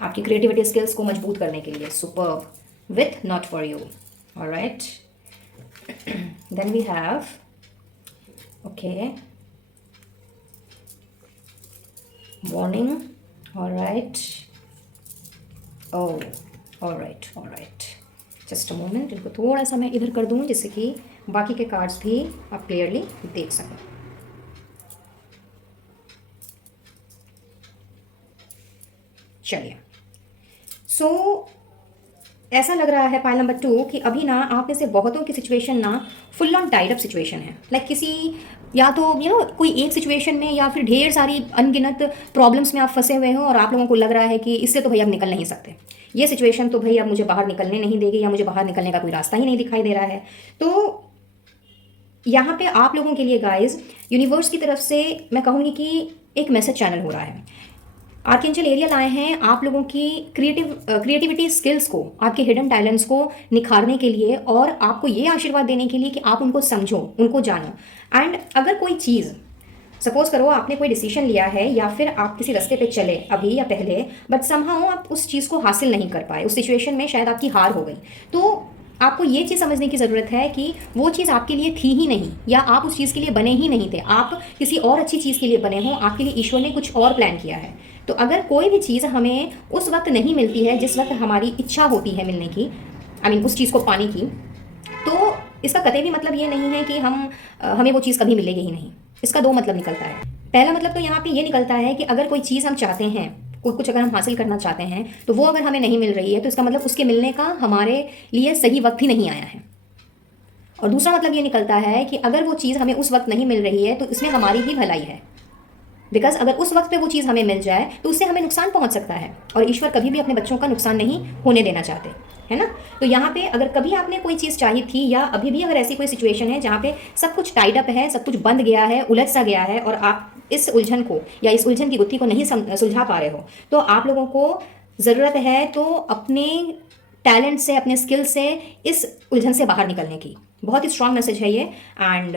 आपकी क्रिएटिविटी स्किल्स को मजबूत करने के लिए। Superb, with not for you. Alright, then we have, okay, warning, all right, oh, all right, just a moment, इनको थोड़ा सा मैं इधर कर दूँ जिससे कि बाकी के कार्ड्स भी आप क्लियरली देख सकें। चलिए, सो ऐसा लग रहा है पाइल नंबर 2 कि अभी ना आप में से बहुतों की सिचुएशन ना full on tied up situation है। लाइक किसी या तो कोई एक सिचुएशन में या फिर ढेर सारी अनगिनत प्रॉब्लम्स में आप फंसे हुए हो और आप लोगों को लग रहा है कि इससे तो भाई अब निकल नहीं सकते, ये सिचुएशन तो भाई अब मुझे बाहर निकलने नहीं देगी या मुझे बाहर निकलने का कोई रास्ता ही नहीं दिखाई दे रहा है। तो यहाँ पे आप लोगों के लिए गाइज यूनिवर्स की तरफ से मैं कहूँगी कि एक मैसेज चैनल हो रहा है। आर्केंजल एरियल आए हैं आप लोगों की क्रिएटिविटी स्किल्स को, आपके हिडन टैलेंट्स को निखारने के लिए और आपको ये आशीर्वाद देने के लिए कि आप उनको समझो, उनको जानो। एंड अगर कोई चीज़, सपोज करो आपने कोई डिसीजन लिया है या फिर आप किसी रास्ते पे चले अभी या पहले, बट समहाउ आप उस चीज़ को हासिल नहीं कर पाए, उस सिचुएशन में शायद आपकी हार हो गई, तो आपको ये चीज़ समझने की ज़रूरत है कि वो चीज़ आपके लिए थी ही नहीं या आप उस चीज़ के लिए बने ही नहीं थे, आप किसी और अच्छी चीज़ के लिए बने हो, आपके लिए ईश्वर ने कुछ और प्लान किया है। तो अगर कोई भी चीज़ हमें उस वक्त नहीं मिलती है जिस वक्त हमारी इच्छा होती है मिलने की, उस चीज़ को पाने की, तो इसका कतई भी मतलब ये नहीं है कि हमें वो चीज़ कभी मिलेगी ही नहीं। इसका दो मतलब निकलता है। पहला मतलब तो यहाँ पे ये निकलता है कि अगर कोई चीज़ हम चाहते हैं, कुछ अगर हम हासिल करना चाहते हैं, तो वो अगर हमें नहीं मिल रही है तो इसका मतलब उसके मिलने का हमारे लिए सही वक्त ही नहीं आया है। और दूसरा मतलब ये निकलता है कि अगर वो चीज़ हमें उस वक्त नहीं मिल रही है तो इसमें हमारी ही भलाई है, बिकॉज अगर उस वक्त पे वो चीज़ हमें मिल जाए तो उससे हमें नुकसान पहुंच सकता है और ईश्वर कभी भी अपने बच्चों का नुकसान नहीं होने देना चाहते, है ना। तो यहाँ पे अगर कभी आपने कोई चीज़ चाहिए थी या अभी भी अगर ऐसी कोई सिचुएशन है जहाँ पे सब कुछ टाइड अप है, सब कुछ बंद गया है, उलझ सा गया है और आप इस उलझन को या इस उलझन की गुत्थी को नहीं सुलझा पा रहे हो, तो आप लोगों को ज़रूरत है तो अपने टैलेंट से, अपने स्किल से इस उलझन से बाहर निकलने की। बहुत ही स्ट्रॉन्ग मैसेज है ये। एंड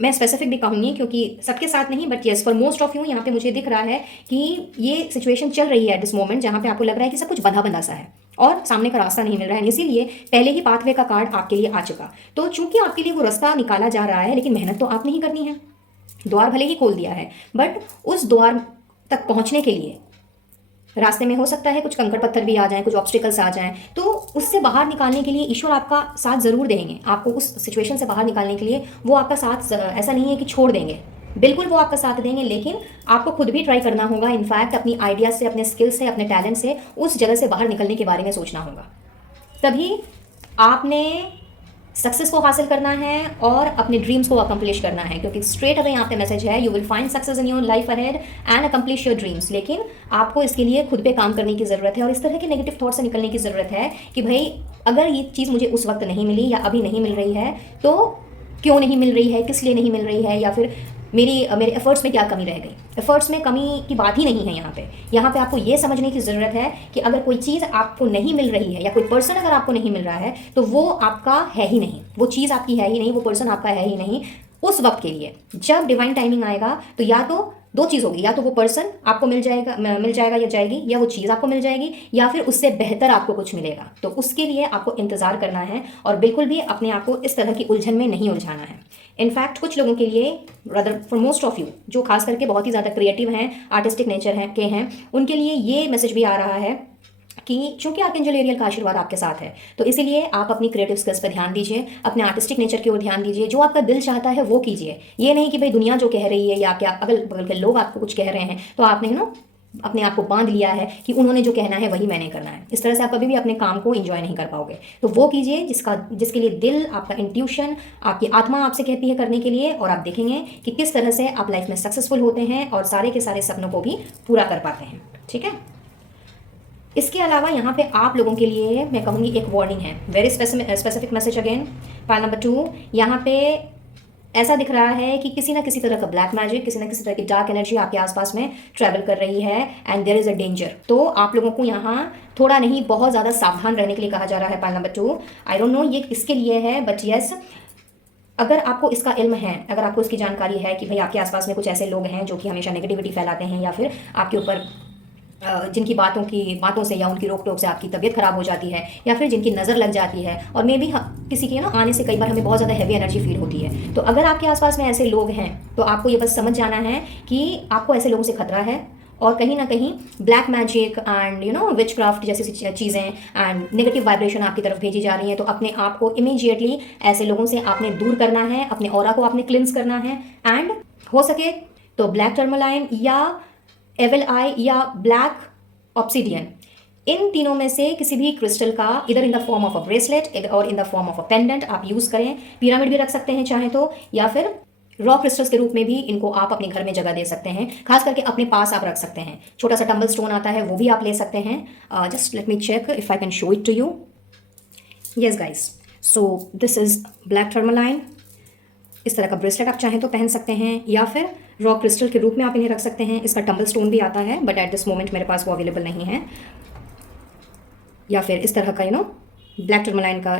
मैं स्पेसिफिक भी कहूँगी क्योंकि सबके साथ नहीं, but yes for most of you यहाँ पे मुझे दिख रहा है कि ये सिचुएशन चल रही है एट दिस मोमेंट जहाँ पे आपको लग रहा है कि सब कुछ बंधा बंधा सा है और सामने का रास्ता नहीं मिल रहा है। इसीलिए पहले ही पाथवे का कार्ड आपके लिए आ चुका। तो चूंकि आपके लिए वो रास्ता निकाला जा रहा है, लेकिन मेहनत तो आपने ही करनी है। द्वार भले ही खोल दिया है, बट उस द्वार तक पहुँचने के लिए रास्ते में हो सकता है कुछ कंकड़ पत्थर भी आ जाएं, कुछ ऑब्स्टिकल्स आ जाएं, तो उससे बाहर निकालने के लिए ईश्वर आपका साथ ज़रूर देंगे। आपको उस सिचुएशन से बाहर निकालने के लिए वो आपका साथ ऐसा नहीं है कि छोड़ देंगे, बिल्कुल वो आपका साथ देंगे, लेकिन आपको खुद भी ट्राई करना होगा। इनफैक्ट अपनी आइडियाज से, अपने स्किल से, अपने टैलेंट से उस जगह से बाहर निकलने के बारे में सोचना होगा। तभी आपने सक्सेस को हासिल करना है और अपने ड्रीम्स को अकम्प्लिश करना है, क्योंकि स्ट्रेट अवे यहाँ पे मैसेज है, you will find success in your life ahead and accomplish your dreams. लेकिन आपको इसके लिए खुद पे काम करने की ज़रूरत है और इस तरह के नेगेटिव थॉट से निकलने की ज़रूरत है कि भाई अगर ये चीज़ मुझे उस वक्त नहीं मिली या अभी नहीं मिल रही है तो क्यों नहीं मिल रही है, किस लिए नहीं मिल रही है, या फिर मेरे एफर्ट्स में क्या कमी रह गई। एफर्ट्स में कमी की बात ही नहीं है यहाँ पे आपको ये समझने की ज़रूरत है कि अगर कोई चीज़ आपको नहीं मिल रही है या कोई पर्सन अगर आपको नहीं मिल रहा है तो वो आपका है ही नहीं, वो चीज़ आपकी है ही नहीं, वो पर्सन आपका है ही नहीं उस वक्त के लिए। जब डिवाइन टाइमिंग आएगा तो या तो दो चीज़ होगी, या तो वो पर्सन आपको मिल जाएगा या जाएगी, या वो चीज़ आपको मिल जाएगी, या फिर उससे बेहतर आपको कुछ मिलेगा। तो उसके लिए आपको इंतज़ार करना है और बिल्कुल भी अपने आप को इस तरह की उलझन में नहीं उलझाना है। इनफैक्ट कुछ लोगों के लिए, rather for most of you जो खास करके बहुत ही ज़्यादा क्रिएटिव हैं, आर्टिस्टिक नेचर के हैं, उनके लिए ये मैसेज भी आ रहा है कि चूंकि आर्कएंजल एरियल का आशीर्वाद आपके साथ है, तो इसीलिए आप अपनी क्रिएटिव स्किल्स पर ध्यान दीजिए, अपने आर्टिस्टिक नेचर की ओर ध्यान दीजिए, जो आपका दिल चाहता है वो कीजिए। ये नहीं कि भाई दुनिया जो कह रही है या क्या अगल बगल के लोग आपको कुछ कह रहे हैं तो आपने अपने आप को बांध लिया है कि उन्होंने जो कहना है वही मैंने करना है। इस तरह से आप कभी भी अपने काम को एंजॉय नहीं कर पाओगे। तो वो कीजिए जिसके लिए दिल, आपका इंट्यूशन, आपकी आत्मा आपसे कहती है करने के लिए, और आप देखेंगे कि किस तरह से आप लाइफ में सक्सेसफुल होते हैं और सारे के सारे सपनों को भी पूरा कर पाते हैं। ठीक है। इसके अलावा यहाँ पे आप लोगों के लिए मैं कहूँगी एक वार्निंग है, very specific message again. Pile number 2, यहाँ पे ऐसा दिख रहा है कि किसी ना किसी तरह का ब्लैक मैजिक, किसी ना किसी तरह की डार्क एनर्जी आपके आसपास में ट्रैवल कर रही है and there is a danger. तो आप लोगों को यहाँ थोड़ा नहीं बहुत ज़्यादा सावधान रहने के लिए कहा जा रहा है। Pile number 2, I don't know ये किसके लिए है, बट यस, अगर आपको इसका इल्म है, अगर आपको इसकी जानकारी है कि भाई आपके आसपास में कुछ ऐसे लोग हैं जो कि हमेशा नेगेटिविटी फैलाते हैं, या फिर आपके ऊपर जिनकी बातों से या उनकी रोक टोक से आपकी तबीयत खराब हो जाती है, या फिर जिनकी नज़र लग जाती है, और मे भी किसी के आने से कई बार हमें बहुत ज़्यादा हैवी एनर्जी फील होती है। तो अगर आपके आसपास में ऐसे लोग हैं तो आपको ये बस समझ जाना है कि आपको ऐसे लोगों से खतरा है, और कहीं ना कहीं black magic and which craft जैसी चीज़ें एंड नेगेटिव वाइब्रेशन आपकी तरफ भेजी जा रही हैं। तो अपने आप को इमीडिएटली ऐसे लोगों से आपने दूर करना है, अपने ऑरा को आपने क्लिंस करना है, एंड हो सके तो ब्लैक टर्मलाइन या एविल आई या ब्लैक ऑब्सिडियन, इन तीनों में से किसी भी क्रिस्टल का इधर in the form of a bracelet और in the form of a pendant आप यूज़ करें। पिरामिड भी रख सकते हैं चाहे तो, या फिर रॉ क्रिस्टल्स के रूप में भी इनको आप अपने घर में जगह दे सकते हैं। खास करके अपने पास आप रख सकते हैं। छोटा सा टम्बल स्टोन आता है, वो भी आप ले सकते हैं। Just let me check if I can show it to you. Yes guys, so this is black tourmaline. इस तरह का ब्रेसलेट आप चाहें तो पहन सकते हैं, या फिर रॉ क्रिस्टल के रूप में आप इन्हें रख सकते हैं। इसका टम्बल स्टोन भी आता है, बट एट दिस मोमेंट मेरे पास वो अवेलेबल नहीं है। या फिर इस तरह का ब्लैक टर्मलाइन का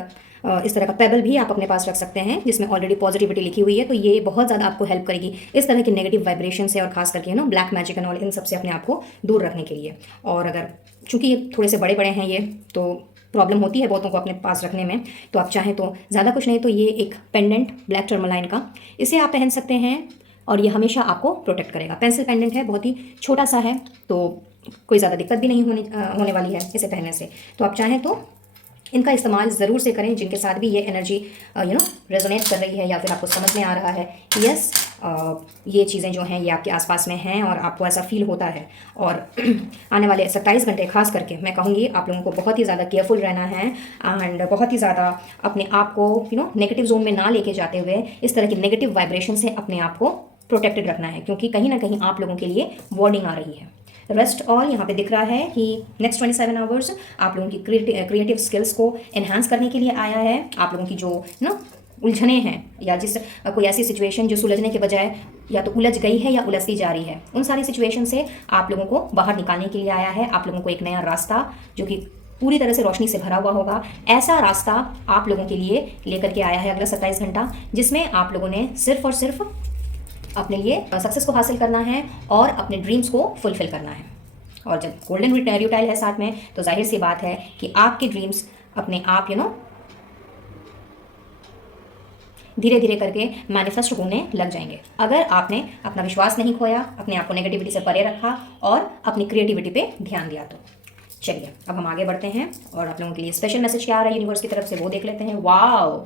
इस तरह का पेबल भी आप अपने पास रख सकते हैं, जिसमें ऑलरेडी पॉजिटिविटी लिखी हुई है। तो ये बहुत ज़्यादा आपको हेल्प करेगी इस तरह की नेगेटिव वाइब्रेशन से, और खास करके black magic and all in सबसे अपने आप को दूर रखने के लिए। और अगर चूंकि ये थोड़े से बड़े बड़े हैं ये, तो प्रॉब्लम होती है बहुतों को अपने पास रखने में, तो आप चाहें तो ज़्यादा कुछ नहीं तो ये एक पेंडेंट ब्लैक टर्मलाइन का, इसे आप पहन सकते हैं और ये हमेशा आपको प्रोटेक्ट करेगा। पेंसिल पेंडेंट है, बहुत ही छोटा सा है, तो कोई ज़्यादा दिक्कत भी नहीं होने वाली है इसे पहनने से। तो आप चाहें तो इनका इस्तेमाल ज़रूर से करें जिनके साथ भी ये एनर्जी रेजोनेट कर रही है, या फिर आपको समझ में आ रहा है कि यस ये चीज़ें जो हैं ये आपके आसपास में हैं और आपको ऐसा फील होता है। और आने वाले 27 घंटे खास करके मैं कहूँगी आप लोगों को बहुत ही ज़्यादा केयरफुल रहना है, एंड बहुत ही ज़्यादा अपने आप को नेगेटिव जोन में ना लेके जाते हुए इस तरह की नेगेटिव वाइब्रेशन से अपने आप को प्रोटेक्टेड रखना है, क्योंकि कहीं ना कहीं आप लोगों के लिए वार्निंग आ रही है। रेस्ट ऑल यहाँ पे दिख रहा है कि नेक्स्ट 27 आवर्स आप लोगों की क्रिएटिव स्किल्स को एनहांस करने के लिए आया है। आप लोगों की जो उलझने हैं, या जिस कोई ऐसी सिचुएशन जो सुलझने के बजाय या तो उलझ गई है या उलझती जा रही है, उन सारी सिचुएशन से आप लोगों को बाहर निकालने के लिए आया है। आप लोगों को एक नया रास्ता जो कि पूरी तरह से रोशनी से भरा हुआ होगा, ऐसा रास्ता आप लोगों के लिए लेकर के आया है अगला 27 घंटा, जिसमें आप लोगों ने सिर्फ और सिर्फ अपने लिए सक्सेस को हासिल करना है और अपने ड्रीम्स को फुलफिल करना है। और जब गोल्डन रिटाइल है साथ में, तो जाहिर सी बात है कि आपके ड्रीम्स अपने आप धीरे धीरे करके मैनिफेस्ट होने लग जाएंगे, अगर आपने अपना विश्वास नहीं खोया, अपने आप को नेगेटिविटी से परे रखा और अपनी क्रिएटिविटी पे ध्यान दिया। तो चलिए अब हम आगे बढ़ते हैं और आप लोगों के लिए स्पेशल मैसेज क्या आ रहा है यूनिवर्स की तरफ से वो देख लेते हैं। वाओ,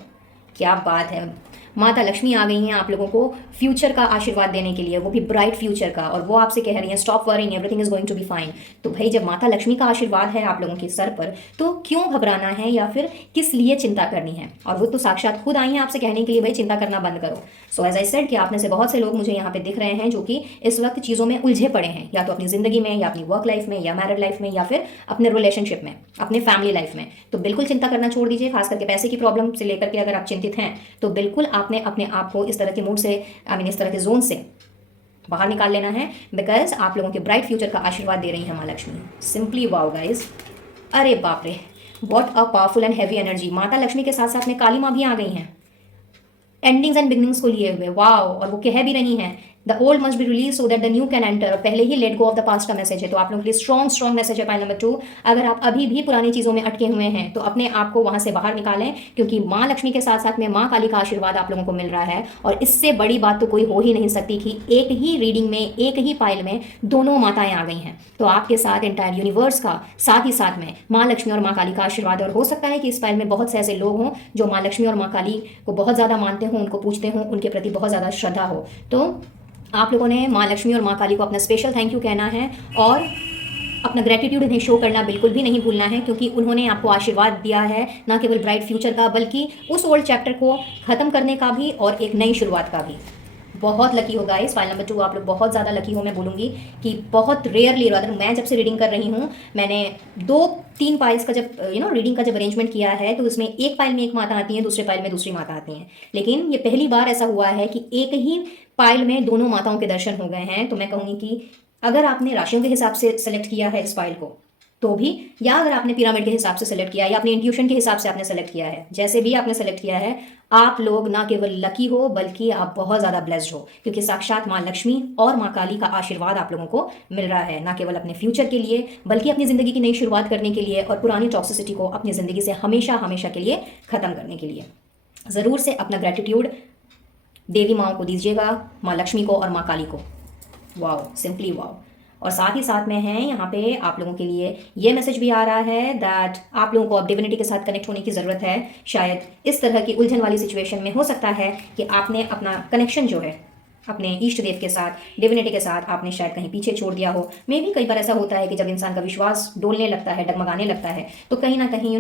क्या बात है, माता लक्ष्मी आ गई हैं आप लोगों को फ्यूचर का आशीर्वाद देने के लिए, वो भी ब्राइट फ्यूचर का। और वो आपसे कह रही हैं stop worrying, everything is going to be fine. तो भाई जब माता लक्ष्मी का आशीर्वाद है आप लोगों के सर पर, तो क्यों घबराना है या फिर किस लिए चिंता करनी है। और वो तो साक्षात खुद आई हैं आपसे कहने के लिए भाई चिंता करना बंद करो। सो एज आई सेड कि आप में से बहुत से लोग मुझे यहाँ पे दिख रहे हैं जो कि इस वक्त चीज़ों में उलझे पड़े हैं, या तो अपनी ज़िंदगी में, या अपनी वर्क लाइफ में, या मैरिड लाइफ में, या फिर अपने रिलेशनशिप में, अपने फैमिली लाइफ में। तो बिल्कुल चिंता करना छोड़ दीजिए। खास करके पैसे की प्रॉब्लम से लेकर के अगर आप चिंतित हैं तो बिल्कुल आपने अपने आप को इस तरह के मूड से, इस तरह के जोन से बाहर निकाल लेना है, बिकॉज आप लोगों के ब्राइट फ्यूचर का आशीर्वाद दे रही है माँ लक्ष्मी। सिंपली वाओ गाइज, अरे बाप रे, what a powerful and heavy energy. माता लक्ष्मी के साथ साथ में काली माँ भी आ गई हैं एंडिंग्स एंड बिगनिंग्स को लिए हुए। वाओ, और वो कह भी रही हैं the old must be release so that the new can enter, पहले ही let go of the past का मैसेज है। तो आप लोगों के लिए स्ट्रॉन्ग मैसेज है। पॉइंट नंबर 2, अगर आप अभी भी पुरानी चीज़ों में अटके हुए हैं तो अपने आप को वहां से बाहर निकालें, क्योंकि माँ लक्ष्मी के साथ साथ में माँ काली का आशीर्वाद आप लोगों को मिल रहा है। और इससे बड़ी बात तो कोई हो ही नहीं सकती कि एक ही रीडिंग में, एक ही पाइल में दोनों माताएं आ गई हैं। तो आपके साथ एंटायर यूनिवर्स का, साथ ही साथ में माँ लक्ष्मी और माँ काली का आशीर्वाद। और हो सकता है कि इस पाइल में बहुत से ऐसे लोग हों जो माँ लक्ष्मी और माँ काली को बहुत ज़्यादा मानते हों, उनको पूछते हों, उनके प्रति बहुत ज़्यादा श्रद्धा हो। तो आप लोगों ने माँ लक्ष्मी और माँ काली को अपना स्पेशल थैंक यू कहना है और अपना ग्रेटिट्यूड उन्हें शो करना बिल्कुल भी नहीं भूलना है, क्योंकि उन्होंने आपको आशीर्वाद दिया है ना केवल ब्राइट फ्यूचर का, बल्कि उस ओल्ड चैप्टर को ख़त्म करने का भी और एक नई शुरुआत का भी। बहुत लकी हो गाइस। फाइल नंबर 2 आप लोग बहुत ज़्यादा लकी हो। मैं बोलूँगी कि बहुत रेयरली, रादर मैं जब से रीडिंग कर रही हूँ, मैंने 2-3 पाइल्स का जब रीडिंग का जब अरेंजमेंट किया है तो उसमें एक पाइल में एक माता आती है, दूसरे पाइल में दूसरी माता आती हैं। लेकिन ये पहली बार ऐसा हुआ है कि एक ही पाइल में दोनों माताओं के दर्शन हो गए हैं। तो मैं कहूँगी कि अगर आपने राशियों के हिसाब से सेलेक्ट किया है इस फाइल को तो भी, या अगर आपने पिरामिड के हिसाब से सेलेक्ट किया है या अपने इंट्यूशन के हिसाब से आपने सेलेक्ट किया है, जैसे भी आपने सेलेक्ट किया है, आप लोग ना केवल लकी हो बल्कि आप बहुत ज़्यादा ब्लेस्ड हो, क्योंकि साक्षात माँ लक्ष्मी और माँ काली का आशीर्वाद आप लोगों को मिल रहा है, ना केवल अपने फ्यूचर के लिए बल्कि अपनी ज़िंदगी की नई शुरुआत करने के लिए और पुरानी टॉक्सिसिटी को अपनी ज़िंदगी से हमेशा हमेशा के लिए ख़त्म करने के लिए। ज़रूर से अपना ग्रेटिट्यूड देवी माँओं को दीजिएगा, माँ लक्ष्मी को और माँ काली को। Wow, simply wow. और साथ ही साथ में है यहाँ पे आप लोगों के लिए ये मैसेज भी आ रहा है दैट आप लोगों को अब डिविनिटी के साथ कनेक्ट होने की ज़रूरत है। शायद इस तरह की उलझन वाली सिचुएशन में हो सकता है कि आपने अपना कनेक्शन जो है अपने इष्ट देव के साथ, डिविनिटी के साथ, आपने शायद कहीं पीछे छोड़ दिया हो। मे भी कई बार ऐसा होता है कि जब इंसान का विश्वास डोलने लगता है, डगमगाने लगता है, तो कहीं ना कहीं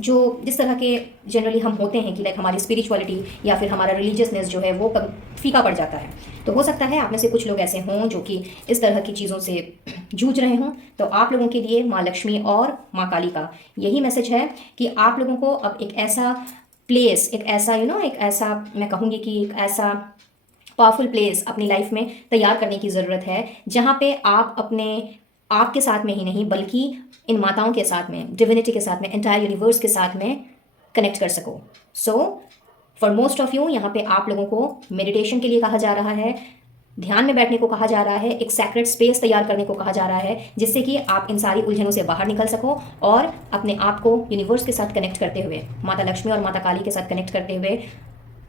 जो जिस तरह के जनरली हम होते हैं कि लाइक हमारी स्पिरिचुअलिटी या फिर हमारा रिलीजियसनेस जो है वो फीका पड़ जाता है। तो हो सकता है आप में से कुछ लोग ऐसे हों जो कि इस तरह की चीज़ों से जूझ रहे हों। तो आप लोगों के लिए माँ लक्ष्मी और माँ काली का यही मैसेज है कि आप लोगों को अब एक ऐसा प्लेस, एक ऐसा एक ऐसा, मैं कहूँगी कि एक ऐसा पावरफुल प्लेस अपनी लाइफ में तैयार करने की ज़रूरत है, जहाँ पे आप अपने आपके साथ में ही नहीं बल्कि इन माताओं के साथ में, डिविनिटी के साथ में, एंटायर यूनिवर्स के साथ में कनेक्ट कर सको। So for most of you यहाँ पे आप लोगों को मेडिटेशन के लिए कहा जा रहा है, ध्यान में बैठने को कहा जा रहा है, एक सैक्रेड स्पेस तैयार करने को कहा जा रहा है, जिससे कि आप इन सारी उलझनों से बाहर निकल सको और अपने आप को यूनिवर्स के साथ कनेक्ट करते हुए, माता लक्ष्मी और माता काली के साथ कनेक्ट करते हुए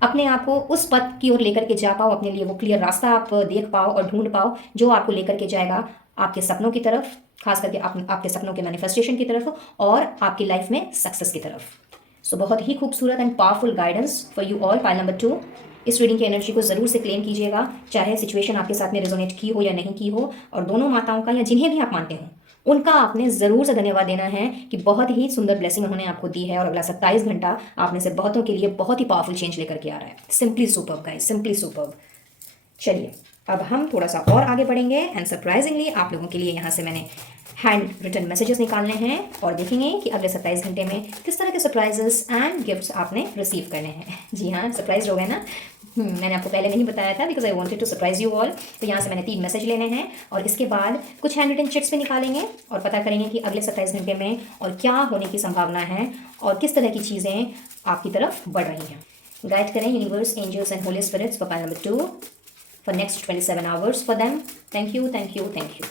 अपने आप को उस पथ की ओर लेकर के जा पाओ, अपने लिए वो क्लियर रास्ता आप देख पाओ और ढूंढ पाओ जो आपको लेकर के जाएगा आपके सपनों की तरफ, खास करके आपके सपनों के मैनिफेस्टेशन की तरफ और आपकी लाइफ में सक्सेस की तरफ। सो बहुत ही खूबसूरत and powerful guidance for you all. File number 2, इस रीडिंग की एनर्जी को ज़रूर से क्लेम कीजिएगा, चाहे सिचुएशन आपके साथ में रेजोनेट की हो या नहीं की हो। और दोनों माताओं का या जिन्हें भी आप मानते हो उनका आपने ज़रूर से धन्यवाद देना है कि बहुत ही सुंदर ब्लेसिंग उन्होंने आपको दी है और अगला 27 घंटा आप में से बहुतों के लिए बहुत ही पावरफुल चेंज लेकर के आ रहा है। Simply superb guys, simply superb. चलिए अब हम थोड़ा सा और आगे बढ़ेंगे एंड सरप्राइजिंगली आप लोगों के लिए यहाँ से मैंने हैंड रिटन मैसेजेस निकालने हैं और देखेंगे कि अगले 27 घंटे में किस तरह के सरप्राइजेस एंड गिफ्ट्स आपने रिसीव करने हैं। जी हाँ, सरप्राइज हो गए ना। मैंने आपको पहले नहीं बताया था because I wanted to surprise you all. तो यहाँ से मैंने 3 मैसेज लेने हैं और इसके बाद कुछ हैंड रिटन चिट्स भी निकालेंगे और पता करेंगे कि अगले 27 घंटे में और क्या होने की संभावना है और किस तरह की चीज़ें आपकी तरफ बढ़ रही हैं। गाइड करें universe, angels and holy spirits for pile number 2 for next 27 hours for them. Thank you, thank you, thank you.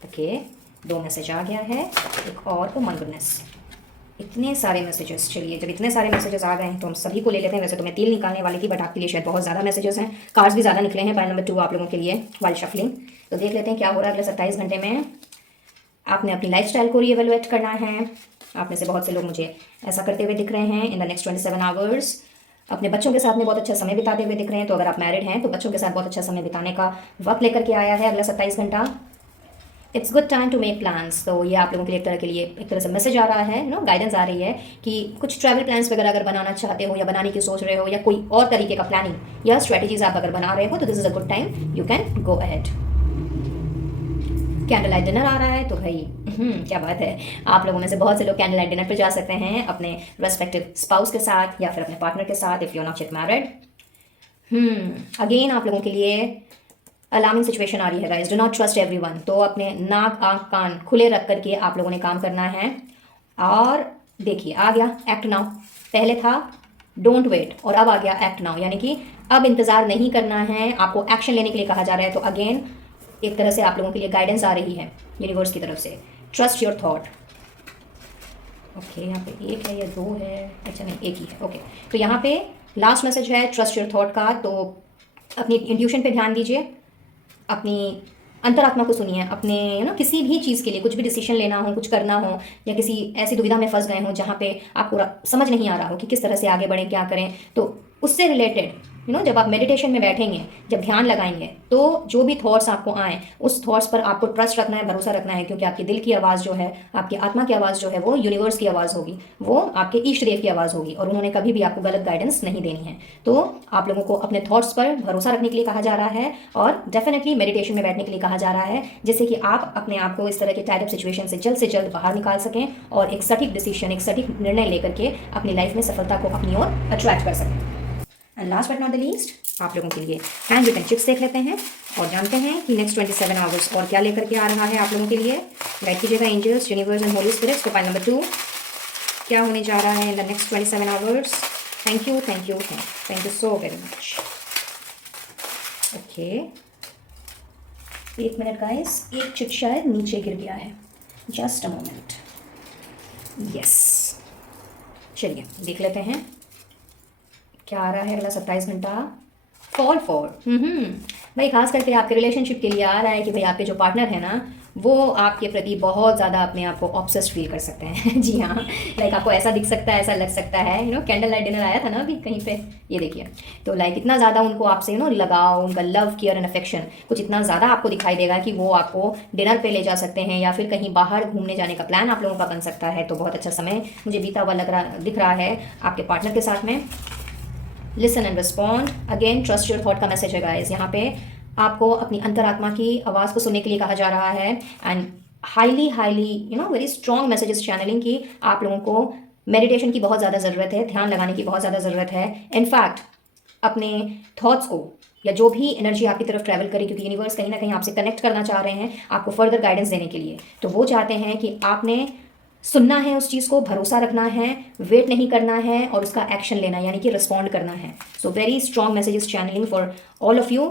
Okay, 2 message आ गया है, एक और। तो माय गुडनेस, इतने सारे मैसेजेस। चलिए जब इतने सारे मैसेजेस आ गए हैं तो हम सभी को ले लेते हैं। वैसे तो मैं 3 निकालने वाली थी बट आपके लिए शायद बहुत ज़्यादा मैसेजेस हैं, कार्ड्स भी ज़्यादा निकले हैं पाइल नंबर 2 आप लोगों के लिए वाइल शफलिंग। तो देख लेते हैं क्या हो रहा है अगले 27 घंटे में। आपने अपनी लाइफस्टाइल को रीएवैल्यूएट करना है। आप में से बहुत से लोग मुझे ऐसा करते हुए दिख रहे हैं इन द नेक्स्ट 27 आवर्स। अपने बच्चों के साथ में बहुत अच्छा समय बिताते हुए दिख रहे हैं। तो अगर आप मैरिड हैं तो बच्चों के साथ बहुत अच्छा समय बिताने का वक्त लेकर के आया है अगला 27 घंटा। It's good time to make plans. तो ये आप लोगों के लिए एक तरह से मैसेज आ रहा है, गाइडेंस आ रही है कि कुछ ट्रैवल प्लान्स वगैरह अगर बनाना चाहते हो या बनाने की सोच रहे हो या कोई और तरीके का प्लानिंग या स्ट्रेटेजीज आप अगर बना रहे हो तो this is a good time, you can go ahead. Candle light dinner आ रहा है तो भाई क्या बात है, आप लोगों में से बहुत से लोग कैंडल लाइट डिनर पर जा सकते हैं अपने रेस्पेक्टिव स्पाउस के साथ या फिर अपने पार्टनर के साथ if you are not yet married. Again आप लोगों के लिए अलार्मिंग सिचुएशन आ रही है guys, do not trust everyone. तो अपने नाक, आंख, कान खुले रख करके आप लोगों ने काम करना है। और देखिए आ गया एक्ट नाउ, पहले था डोंट वेट और अब आ गया एक्ट नाउ, यानी कि अब इंतज़ार नहीं करना है, आपको एक्शन लेने के लिए कहा जा रहा है। तो अगेन एक तरह से आप लोगों के लिए गाइडेंस आ रही है यूनिवर्स की तरफ से। Trust your thought. ओके, यहाँ पे एक है या दो है? अच्छा नहीं, एक ही है। ओके, तो यहाँ पे लास्ट मैसेज है ट्रस्ट योर थॉट का। तो अपनी इंट्यूशन पे ध्यान दीजिए, अपनी अंतरात्मा को सुनिए। अपने किसी भी चीज़ के लिए कुछ भी डिसीजन लेना हो, कुछ करना हो, या किसी ऐसी दुविधा में फंस गए हो जहाँ पे आपको समझ नहीं आ रहा हो कि किस तरह से आगे बढ़ें, क्या करें, तो उससे रिलेटेड जब आप मेडिटेशन में बैठेंगे, जब ध्यान लगाएंगे, तो जो भी थॉट्स आपको आए उस थॉट्स पर आपको ट्रस्ट रखना है, भरोसा रखना है, क्योंकि आपके दिल की आवाज़ जो है, आपकी आत्मा की आवाज़ जो है, वो यूनिवर्स की आवाज़ होगी, वो आपके इष्ट देव की आवाज़ होगी, और उन्होंने कभी भी आपको गलत गाइडेंस नहीं देनी है। तो आप लोगों को अपने थॉट्स पर भरोसा रखने के लिए कहा जा रहा है, और डेफिनेटली मेडिटेशन में बैठने के लिए कहा जा रहा है, जिससे कि आप अपने आप को इस तरह के टाइड अप सिचुएशन से जल्द बाहर निकाल सकें और एक सटीक डिसीजन, एक सटीक निर्णय लेकर के अपनी लाइफ में सफलता को अपनी ओर अट्रैक्ट कर सकें। And last but not the least, आप लोगों के लिए हैंड रिटन चिट्स देख लेते हैं और जानते हैं कि नेक्स्ट 27 आवर्स और क्या लेकर के आ रहा है आप लोगों के लिए। गाइड कीजिएगा angels, universe and holy spirits. तो फाइल नंबर 2 क्या होने जा रहा है in the next 27 hours. Thank you so very much. Okay, एक मिनट गाइस, एक चिट शायद नीचे गिर गया है, जस्ट अ मोमेंट। यस, चलिए देख लेते हैं क्या आ रहा है अगला 27 घंटा। फॉल फॉर भाई, खास करके आपके रिलेशनशिप के लिए आ रहा है कि भाई आपके जो पार्टनर है ना, वो आपके प्रति बहुत ज़्यादा अपने आप को ऑब्सेस्ड फील कर सकते हैं। जी हाँ, लाइक आपको ऐसा दिख सकता है, ऐसा लग सकता है। कैंडल लाइट डिनर आया था ना अभी कहीं पे, ये देखिए। तो लाइक इतना ज़्यादा उनको आपसे लगाव, उनका लव, केयर एंड अफेक्शन कुछ इतना ज़्यादा आपको दिखाई देगा कि वो आपको डिनर पे ले जा सकते हैं, या फिर कहीं बाहर घूमने जाने का प्लान आप लोगों का बन सकता है। तो बहुत अच्छा समय मुझे बीता हुआ दिख रहा है आपके पार्टनर के साथ में। Listen and respond. Again trust your thought का मैसेज है गाइस। यहाँ पे आपको अपनी अंतरात्मा की आवाज़ को सुनने के लिए कहा जा रहा है, and highly very strong message इस चैनलिंग की। आप लोगों को मेडिटेशन की बहुत ज़्यादा ज़रूरत है, ध्यान लगाने की बहुत ज़्यादा ज़रूरत है। इनफैक्ट अपने थॉट्स को, या जो भी एनर्जी आपकी तरफ ट्रैवल करे, क्योंकि यूनिवर्स कहीं ना कहीं आपसे कनेक्ट करना चाह रहे हैं आपको फर्दर गाइडेंस देने के लिए। तो वो चाहते हैं कि आपने सुनना है उस चीज़ को, भरोसा रखना है, वेट नहीं करना है, और उसका एक्शन लेना यानी कि रिस्पॉन्ड करना है। So very strong messages channeling for all of you.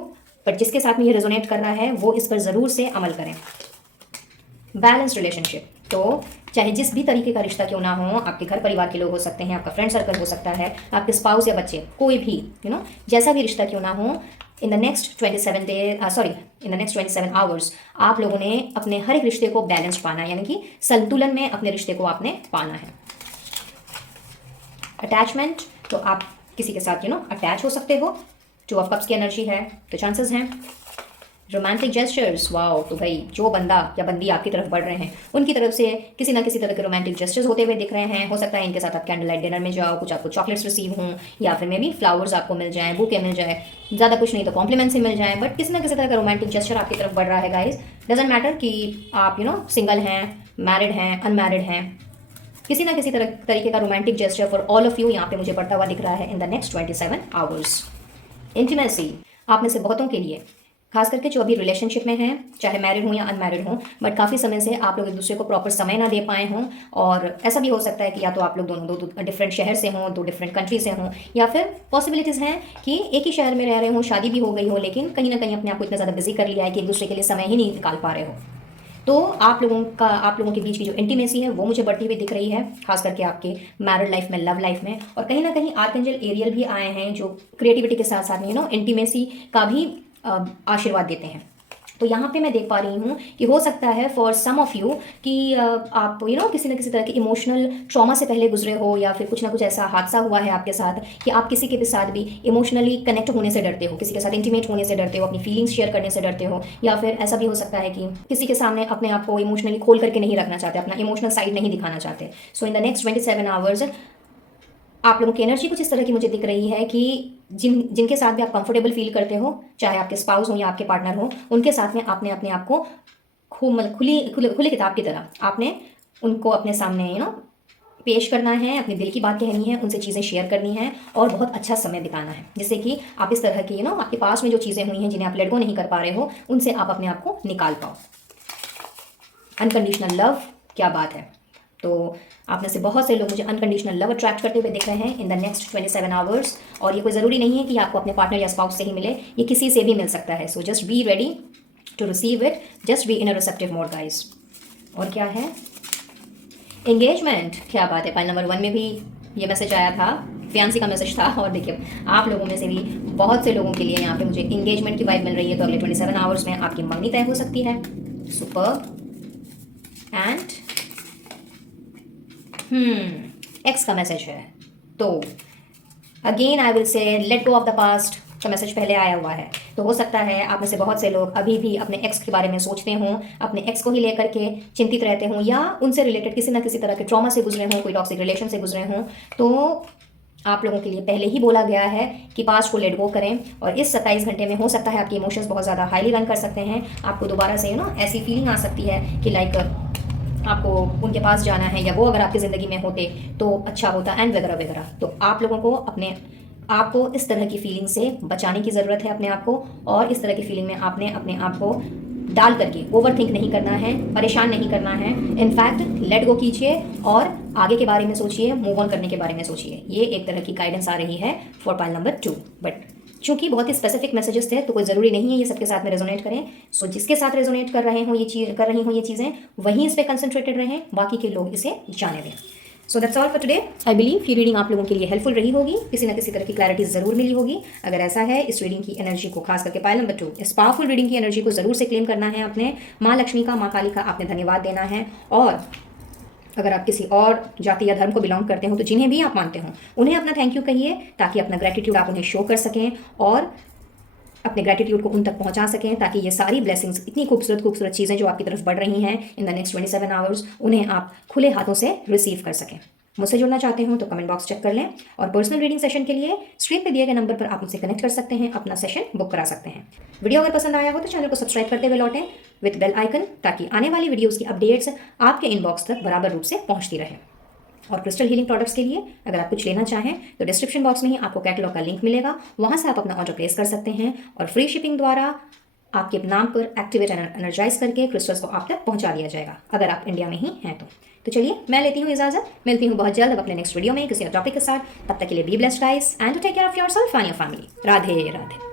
But जिसके साथ में ये रेजोनेट कर रहा है वो इस पर ज़रूर से अमल करें। बैलेंस रिलेशनशिप, तो चाहे जिस भी तरीके का रिश्ता क्यों ना हो, आपके घर परिवार के लोग हो सकते हैं, आपका फ्रेंड सर्कल हो सकता है, आपके स्पाउस या बच्चे, कोई भी जैसा भी रिश्ता क्यों ना हो, इन द नेक्स्ट 27 आवर्स आप लोगों ने अपने हर एक रिश्ते को बैलेंस पाना है, यानी कि संतुलन में अपने रिश्ते को आपने पाना है। अटैचमेंट, तो आप किसी के साथ अटैच हो सकते हो। 2 ऑफ कप्स की एनर्जी है, तो चांसेस हैं। रोमांटिक जेस्चर्स, वाओ, तो भाई जो बंदा या बंदी आपकी तरफ बढ़ रहे हैं उनकी तरफ से किसी ना किसी तरह के रोमांटिक जेस्चर्स होते हुए दिख रहे हैं। हो सकता है इनके साथ आप कैंडल लाइट डिनर में जाओ, कुछ आपको चॉकलेट्स रिसीव हों, या फिर मे बी फ्लावर्स आपको मिल जाएं, बुके मिल जाए, ज़्यादा कुछ नहीं तो कॉम्प्लीमेंट्स ही मिल जाए, बट किसी ना किसी तरह का रोमांटिक जेस्चर आपकी तरफ बढ़ रहा है गाइज। डजेंट मैटर कि आप सिंगल हैं, मैरिड हैं, अनमैरिड हैं, किसी ना किसी तरीके का romantic gesture for all of you यहाँ पे मुझे बढ़ता हुआ दिख रहा है in the next 27 hours. Intimacy, आप में से बहुतों के लिए, खास करके जो अभी रिलेशनशिप में हैं, चाहे मैरिड हों या अनमैरिड हों, बट काफ़ी समय से आप लोग एक दूसरे को प्रॉपर समय ना दे पाए हों, और ऐसा भी हो सकता है कि या तो आप लोग दोनों दो डिफरेंट शहर से हों, 2 डिफरेंट कंट्री से हों, या फिर पॉसिबिलिटीज़ हैं कि एक ही शहर में रह रहे हों, शादी भी हो गई हो, लेकिन कहीं ना कहीं अपने आप को इतना ज़्यादा बिजी कर लिया है कि एक दूसरे के लिए समय ही नहीं निकाल पा रहे हो। तो आप लोगों के बीच की जो इंटीमेसी है वो मुझे बढ़ती हुई दिख रही है, खास करके आपके मैरिड लाइफ में, लव लाइफ में। और कहीं ना कहीं आर्कएंजल एरियल भी आए हैं जो क्रिएटिविटी के साथ साथ में इंटीमेसी का भी आशीर्वाद देते हैं। तो यहाँ पे मैं देख पा रही हूँ कि हो सकता है फॉर सम ऑफ यू कि आप किसी न किसी तरह के इमोशनल ट्रॉमा से पहले गुजरे हो, या फिर कुछ ना कुछ ऐसा हादसा हुआ है आपके साथ कि आप किसी के साथ भी इमोशनली कनेक्ट होने से डरते हो, किसी के साथ इंटीमेट होने से डरते हो, अपनी फीलिंग्स शेयर करने से डरते हो, या फिर ऐसा भी हो सकता है कि किसी के सामने अपने आप को इमोशनली खोल करके नहीं रखना चाहते, अपना इमोशनल साइड नहीं दिखाना चाहते। सो इन द नेक्स्ट 27 आवर्स आप लोगों की एनर्जी कुछ इस तरह की मुझे दिख रही है कि जिनके साथ भी आप कंफर्टेबल फील करते हो, चाहे आपके स्पाउस हो या आपके पार्टनर हो, उनके साथ में आपने अपने आप को खुली किताब की तरह आपने उनको अपने सामने पेश करना है, अपने दिल की बात कहनी है, उनसे चीज़ें शेयर करनी है, और बहुत अच्छा समय बिताना है, जिससे कि आप इस तरह की आपके पास में जो चीज़ें हुई हैं जिन्हें आप लेट गो नहीं कर पा रहे हो, उनसे आप अपने आप को निकाल पाओ। अनकंडीशनल लव, क्या बात है। तो आप में से बहुत से लोग मुझे अनकंडीशनल लव अट्रैक्ट करते हुए दिख रहे हैं इन द नेक्स्ट 27 आवर्स। और ये कोई ज़रूरी नहीं है कि आपको अपने पार्टनर या स्पाउस से ही मिले, ये किसी से भी मिल सकता है। So just be ready to receive it, just be in a receptive mode guys. और क्या है? एंगेजमेंट। क्या बात है, पाइल नंबर 1 में भी ये मैसेज आया था, फियांसी का मैसेज था। और देखिए आप लोगों में से भी बहुत से लोगों के लिए यहाँ पे मुझे एंगेजमेंट की वाइब मिल रही है। तो अगले 27 आवर्स में आपकी मंगनी तय हो सकती है। सुपर। एंड एक्स का मैसेज है। तो again I will say late go of the past का मैसेज पहले आया हुआ है। तो हो सकता है आप में से बहुत से लोग अभी भी अपने एक्स के बारे में सोचते हों, अपने एक्स को ही लेकर के चिंतित रहते हों, या उनसे रिलेटेड किसी ना किसी तरह के ट्रॉमा से गुजरे हों, कोई टॉक्सिक रिलेशन से गुजरे हों। तो आप लोगों के लिए पहले ही बोला गया है कि पास्ट को लेट गो करें। और इस 27 घंटे में हो सकता है आपके इमोशंस बहुत ज़्यादा हाईली रन कर सकते हैं। आपको दोबारा से ऐसी फीलिंग आ सकती है कि लाइक आपको उनके पास जाना है, या वो अगर आपकी ज़िंदगी में होते तो अच्छा होता, एंड वगैरह वगैरह। तो आप लोगों को अपने आपको इस तरह की फीलिंग से बचाने की ज़रूरत है अपने आप को। और इस तरह की फीलिंग में आपने अपने आप को डाल करके ओवर थिंक नहीं करना है, परेशान नहीं करना है। इनफैक्ट लेट गो कीजिए और आगे के बारे में सोचिए, मूव ऑन करने के बारे में सोचिए। ये एक तरह की गाइडेंस आ रही है फॉर पाइल नंबर 2। बट चूंकि बहुत ही स्पेसिफिक मैसेजेस थे तो कोई ज़रूरी नहीं है ये सबके साथ में रेजोनेट करें। सो जिसके साथ रेजोनेट कर रहे हो ये चीज़ें वहीं इस पर कंसंट्रेटेड रहें, बाकी के लोग इसे जाने दें। So that's all for today. I believe ये रीडिंग आप लोगों के लिए हेल्पफुल रही होगी, किसी ना किसी तरह की क्लैरिटी ज़रूर मिली होगी। अगर ऐसा है, इस रीडिंग की एनर्जी को, खास करके पाइल नंबर 2, इस पावरफुल रीडिंग की एनर्जी को ज़रूर से क्लेम करना है अपने। माँ लक्ष्मी का, माँ काली का आपने धन्यवाद देना है। और अगर आप किसी और जाति या धर्म को बिलोंग करते हो तो जिन्हें भी आप मानते हो उन्हें अपना थैंक यू कहिए, ताकि अपना ग्रेटिट्यूड आप उन्हें शो कर सकें और अपने ग्रेटिट्यूड को उन तक पहुंचा सकें, ताकि ये सारी ब्लेसिंग्स, इतनी खूबसूरत खूबसूरत चीज़ें जो आपकी तरफ बढ़ रही हैं इन द नेक्स्ट 27 आवर्स, उन्हें आप खुले हाथों से रिसीव कर सकें। मुझसे जुड़ना चाहते हो तो कमेंट बॉक्स चेक कर लें। और पर्सनल रीडिंग सेशन के लिए स्क्रीन पे दिए गए नंबर पर आप मुझसे कनेक्ट कर सकते हैं, अपना सेशन बुक करा सकते हैं। वीडियो अगर पसंद आया हो तो चैनल को सब्सक्राइब करते हुए लौटें विद बेल आइकन, ताकि आने वाली वीडियोज़ की अपडेट्स आपके इनबॉक्स तक बराबर रूप से पहुँचती रहे। और क्रिस्टल हीलिंग प्रोडक्ट्स के लिए अगर आप कुछ लेना चाहें तो डिस्क्रिप्शन बॉक्स में ही आपको कैटलॉग का लिंक मिलेगा, वहाँ से आप अपना ऑर्डर प्लेस कर सकते हैं। और फ्री शिपिंग द्वारा आपके नाम पर एक्टिवेट एंड एनर्जाइज करके क्रिस्टल्स को आप तक पहुँचा दिया जाएगा, अगर आप इंडिया में ही हैं तो चलिए मैं लेती हूँ इजाज़त। मिलती हूँ बहुत जल्द अब अपने नेक्स्ट वीडियो में किसी और टॉपिक के साथ। तब तक के लिए be blessed guys and take care of yourself and your family. Radhe Radhe.